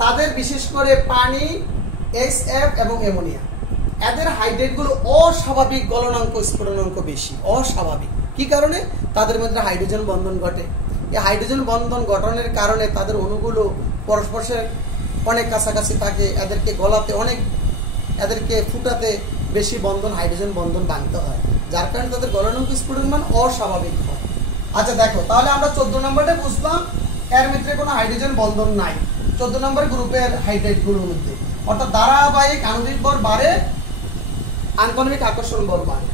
তাদের বিশেষ করে পানি, HF এবং অ্যামোনিয়া, এদের হাইড্রাইড গুলো অস্বাভাবিক গলনাঙ্ক স্ফুটনাঙ্ক বেশি, অস্বাভাবিক। কি কারণে? তাদের মধ্যে হাইড্রোজেন বন্ধন ঘটে। এই হাইড্রোজেন বন্ধন গঠনের কারণে তাদের অণুগুলো পরস্পরের অনেক কাছাকাছি থাকে, এদেরকে গলাতে অনেক, এদেরকে ফুটাতে বেশি বন্ধন, হাইড্রোজেন বন্ধন ভাঙতে হয়, যার কারণে তাদের গলনাঙ্ক স্ফুটনের মান অস্বাভাবিক হয়। আচ্ছা দেখো, তাহলে আমরা 14 নম্বরটা বুঝলাম, এর ভিতরে কোনো হাইড্রোজেন বন্ধন নাই 14 নম্বর গ্রুপের হাইড্রেট গুলোর মধ্যে, অর্থাৎ ধারাবাহিক আণবিক বল বাড়ে, আণবিক আকর্ষণ বল বাড়ে।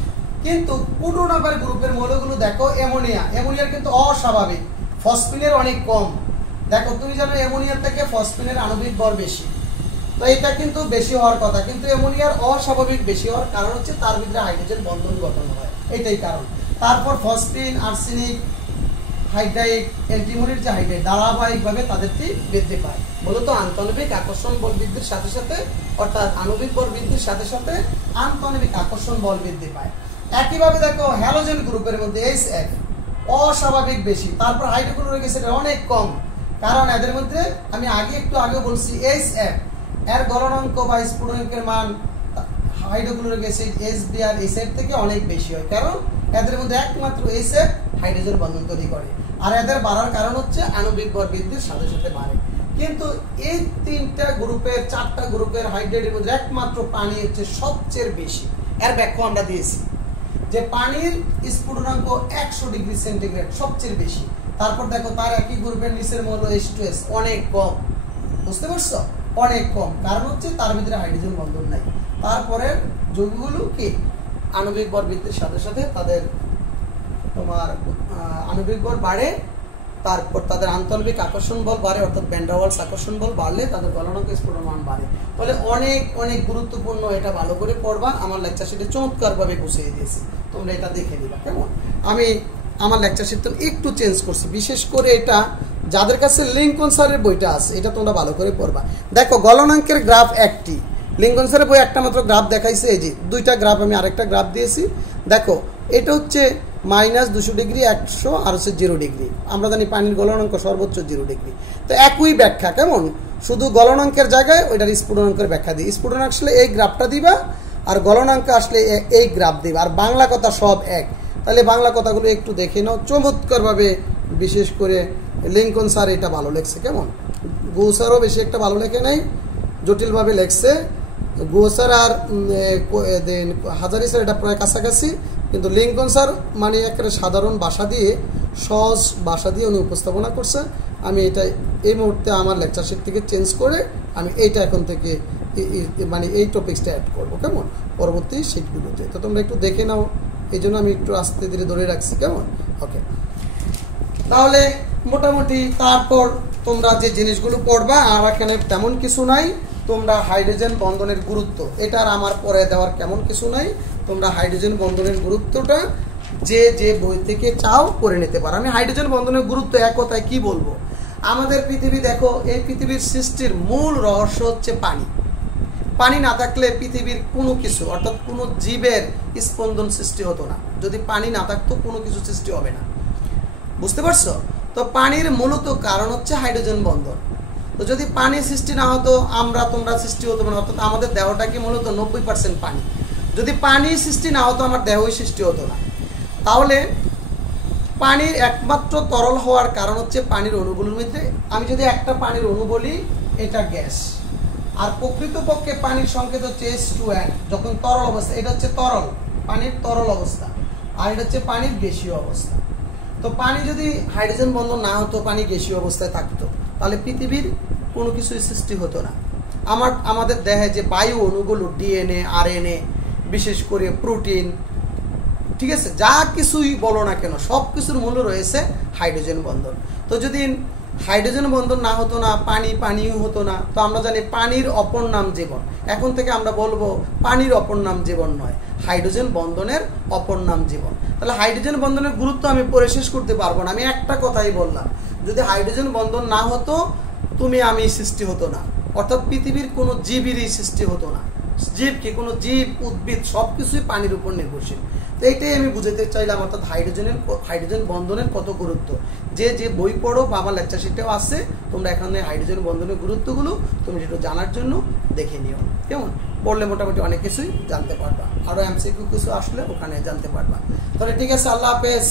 কিন্তু 15 নম্বর গ্রুপের মৌলগুলো দেখো, অ্যামোনিয়ার কিন্তু অস্বাভাবিক, ফসফিনের অনেক কম। দেখো তুমি জানো অ্যামোনিয়ার থেকে ফসফিনের আণবিক বল বেশি, তো এটা কিন্তু বেশি হওয়ার কথা, কিন্তু অ্যামোনিয়ার অস্বাভাবিক বেশি হওয়ার কারণ হচ্ছে তার ভিতরে হাইড্রোজেন বন্ধন গঠন হয়, এটাই কারণ। তারপর ফসফিন, আর্সেনিক, হাইড্রাইড, অ্যান্টিমনির যে হাইড্রাইড ধারাবাহিকভাবে তাদেরটি বৃদ্ধি পায়, মূলত আন্তঃনবিক আকর্ষণ বল বৃদ্ধির সাথে সাথে, অর্থাৎ আণবিক বল বৃদ্ধির সাথে সাথে আন্তঃনবিক আকর্ষণ বল বৃদ্ধি পায়। একইভাবে দেখো হ্যালোজেন গ্রুপের মধ্যে HF অস্বাভাবিক বেশি, তারপর হাইড্রোক্লোরিক অ্যাসিড অনেক কম, কারণ এদের মধ্যে আমি একটু আগে বলছি HF এর গলনাঙ্ক বা স্ফুটনাঙ্কের মান হাইড্রোক্লোরিক অ্যাসিড, HBr, HF থেকে অনেক বেশি হয়, কারণ এদের মধ্যে একমাত্র HF হাইড্রোজেন বন্ধন তৈরি করে, আর এদের বাড়ার কারণ হচ্ছে আণবিক বল বৃদ্ধির সাথে সাথে বাড়ে। কিন্তু এই 3টা গ্রুপের 4টা গ্রুপের হাইড্রেটের মধ্যে একমাত্র পানি হচ্ছে সবচেয়ে বেশি। এর ব্যাখ্যা আমরা দিয়েছি যে পানির স্ফুটনাঙ্ক 100 ডিগ্রি সেন্টিগ্রেড সবচেয়ে বেশি। তারপর দেখো তার একই গ্রুপের নিচের মৌল H2S অনেক কম, বুঝতে পারছো, অনেক কম, কারণ হচ্ছে তার ভিতরে হাইড্রোজেন বন্ধন নাই। তারপরে যৌগগুলো কি আণবিক বল বৃদ্ধির সাথে সাথে তাদের তোমার আণবিক বল বাড়ে, তারপর তাদের আন্তঃনবিক আকর্ষণ বল বাড়ে, অর্থাৎ ভ্যান ডার ওয়ালস আকর্ষণ বল বাড়লে তাদের গলনাঙ্ক স্ফুটন মান বাড়ে। তাহলে অনেক অনেক গুরুত্বপূর্ণ, এটা ভালো করে পড়বা, আমার লেকচার শিটে চমৎকারভাবে গুছিয়ে দিয়েছি, তোমরা এটা দেখে নিবা কেমন। আমি আমার লেকচার শিট একটু চেঞ্জ করছি, বিশেষ করে এটা যাদের কাছে লিঙ্কন স্যারের বইটা আছে এটা তোমরা ভালো করে পড়বা। দেখো গলনাঙ্কের গ্রাফ একটি, লিঙ্কন স্যারের বই একটা মাত্র গ্রাফ দেখাইছে, এই যে 2টা গ্রাফ, আমি আরেকটা গ্রাফ দিয়েছি। দেখো এটা হচ্ছে -200 ডিগ্রি, 100, আর হচ্ছে 0 ডিগ্রি। আমরা জানি পানির গলনাঙ্ক সর্বোচ্চ 0 ডিগ্রি। তো একই ব্যাখ্যা কেমন, শুধু গলনাঙ্কের জায়গায় ওইটার স্ফুটনাঙ্কের ব্যাখ্যা দিই। স্ফুটনাঙ্ক আসলে এই গ্রাফটা দিবা, আর গলনাঙ্ক আসলে এই গ্রাফ দিবা, আর বাংলা কথা সব এক। তাহলে বাংলা কথাগুলো একটু দেখে নাও চমৎকারভাবে, বিশেষ করে লিঙ্কন স্যার এটা ভালো লেখছে কেমন, গৌ স্যারও বেশি একটা ভালো লেখে নাই, জটিলভাবে লেখছে। গৌ স্যার আর হাজারি স্যার এটা প্রায় কাছাকাছি, কিন্তু লিঙ্কন স্যার মানে একটা সাধারণ ভাষা দিয়ে, সহজ ভাষা দিয়ে উনি উপস্থাপনা করছে। আমি এটা এই মুহূর্তে আমার লেকচার শিট থেকে চেঞ্জ করে আমি এইটা এখন থেকে মানে এই টপিক্সটা অ্যাড করবো কেমন পরবর্তী শিটগুলোতে। তো তোমরা একটু দেখে নাও, এই জন্য আমি একটু আস্তে ধীরে ধরে রাখছি কেমন। ওকে, তাহলে মোটামুটি তারপর তোমরা যে জিনিসগুলো পড়বা, আর এখানে তেমন কিছু নাই। তোমরা হাইড্রোজেন বন্ধনের গুরুত্ব, এটার আমার পরে দেওয়ার কেমন কিছু নাই। তোমরা হাইড্রোজেন বন্ধনের গুরুত্বটা যে যে বই থেকে চাও করে নিতে পারো। আমি হাইড্রোজেন বন্ধনের গুরুত্ব এক কথায় কি বলবো, আমাদের পৃথিবী দেখো, এই পৃথিবীর সৃষ্টির মূল রহস্য হচ্ছে পানি। পানি না থাকলে পৃথিবীর কোনো কিছু, অর্থাৎ কোনো জীবের স্পন্দন সৃষ্টি হতো না। যদি পানি না থাকতো কোনো কিছু সৃষ্টি হবে না, বুঝতে পারছো? তো পানির মূলত কারণ হচ্ছে হাইড্রোজেন বন্ধন। তো যদি পানি সৃষ্টি না হতো, আমরা তোমরা সৃষ্টি হতো না, অর্থাৎ আমাদের দেহটা কি মূলত 90% পানি। যদি পানি সৃষ্টি না হতো, আমার দেহই সৃষ্টি হতো না। তাহলে পানির একমাত্র তরল হওয়ার কারণ হচ্ছে পানির অণুগুলোর মধ্যে, আমি যদি একটা পানির অণু বলি এটা গ্যাস, আর প্রকৃতপক্ষে পানির সংকেত হচ্ছে H2N যখন তরল অবস্থা, এটা হচ্ছে তরল, পানির তরল অবস্থা, আর এটা হচ্ছে পানির গ্যাসীয় অবস্থা। তো পানি যদি হাইড্রোজেন বন্ধন না হতো, পানি গ্যাসীয় অবস্থায় থাকতো, তাহলে পৃথিবীর কোনো কিছুই সৃষ্টি হতো না। আমাদের দেহে যে বায়ু অণুগুলো, DNA, RNA, বিশেষ করে প্রোটিন, ঠিক আছে, যা কিছুই বলো না কেন সব কিছুর মূল রয়েছে হাইড্রোজেন বন্ধন। তো যদি হাইড্রোজেন বন্ধন না হতো না, পানিও হতো না। তো আমরা জানি পানির অপর নাম জীবন। এখন থেকে আমরা বলবো পানির অপর নাম জীবন নয়, হাইড্রোজেন বন্ধনের অপর নাম জীবন। তাহলে হাইড্রোজেন বন্ধনের গুরুত্ব আমি পরে শেষ করতে পারবো না, আমি একটা কথাই বললাম, যদি হাইড্রোজেন বন্ধন না হতো, তুমি আমি সৃষ্টি হতো না, অর্থাৎ পৃথিবীর কোনো জীবেরই সৃষ্টি হতো না। জীব কি, কোনো জীব, উদ্ভিদ সবকিছুই পানির উপর নির্ভরশীল। তো এইটাই আমি বুঝাতে চাইলাম, অর্থাৎ হাইড্রোজেন বন্ধনের কত গুরুত্ব। যে যে বই পড়ো বা আমার লেকচার শিটেও আছে, তোমরা এখানে হাইড্রোজেন বন্ধনের গুরুত্বগুলো তুমি একটু জানার জন্য দেখে নিও কেমন। পড়লে মোটামুটি অনেক কিছুই জানতে পারবা, আরও এমসিকিউ কিছু আসলে ওখানে জানতে পারবা। তাহলে ঠিক আছে, আল্লাহ হাফেজ।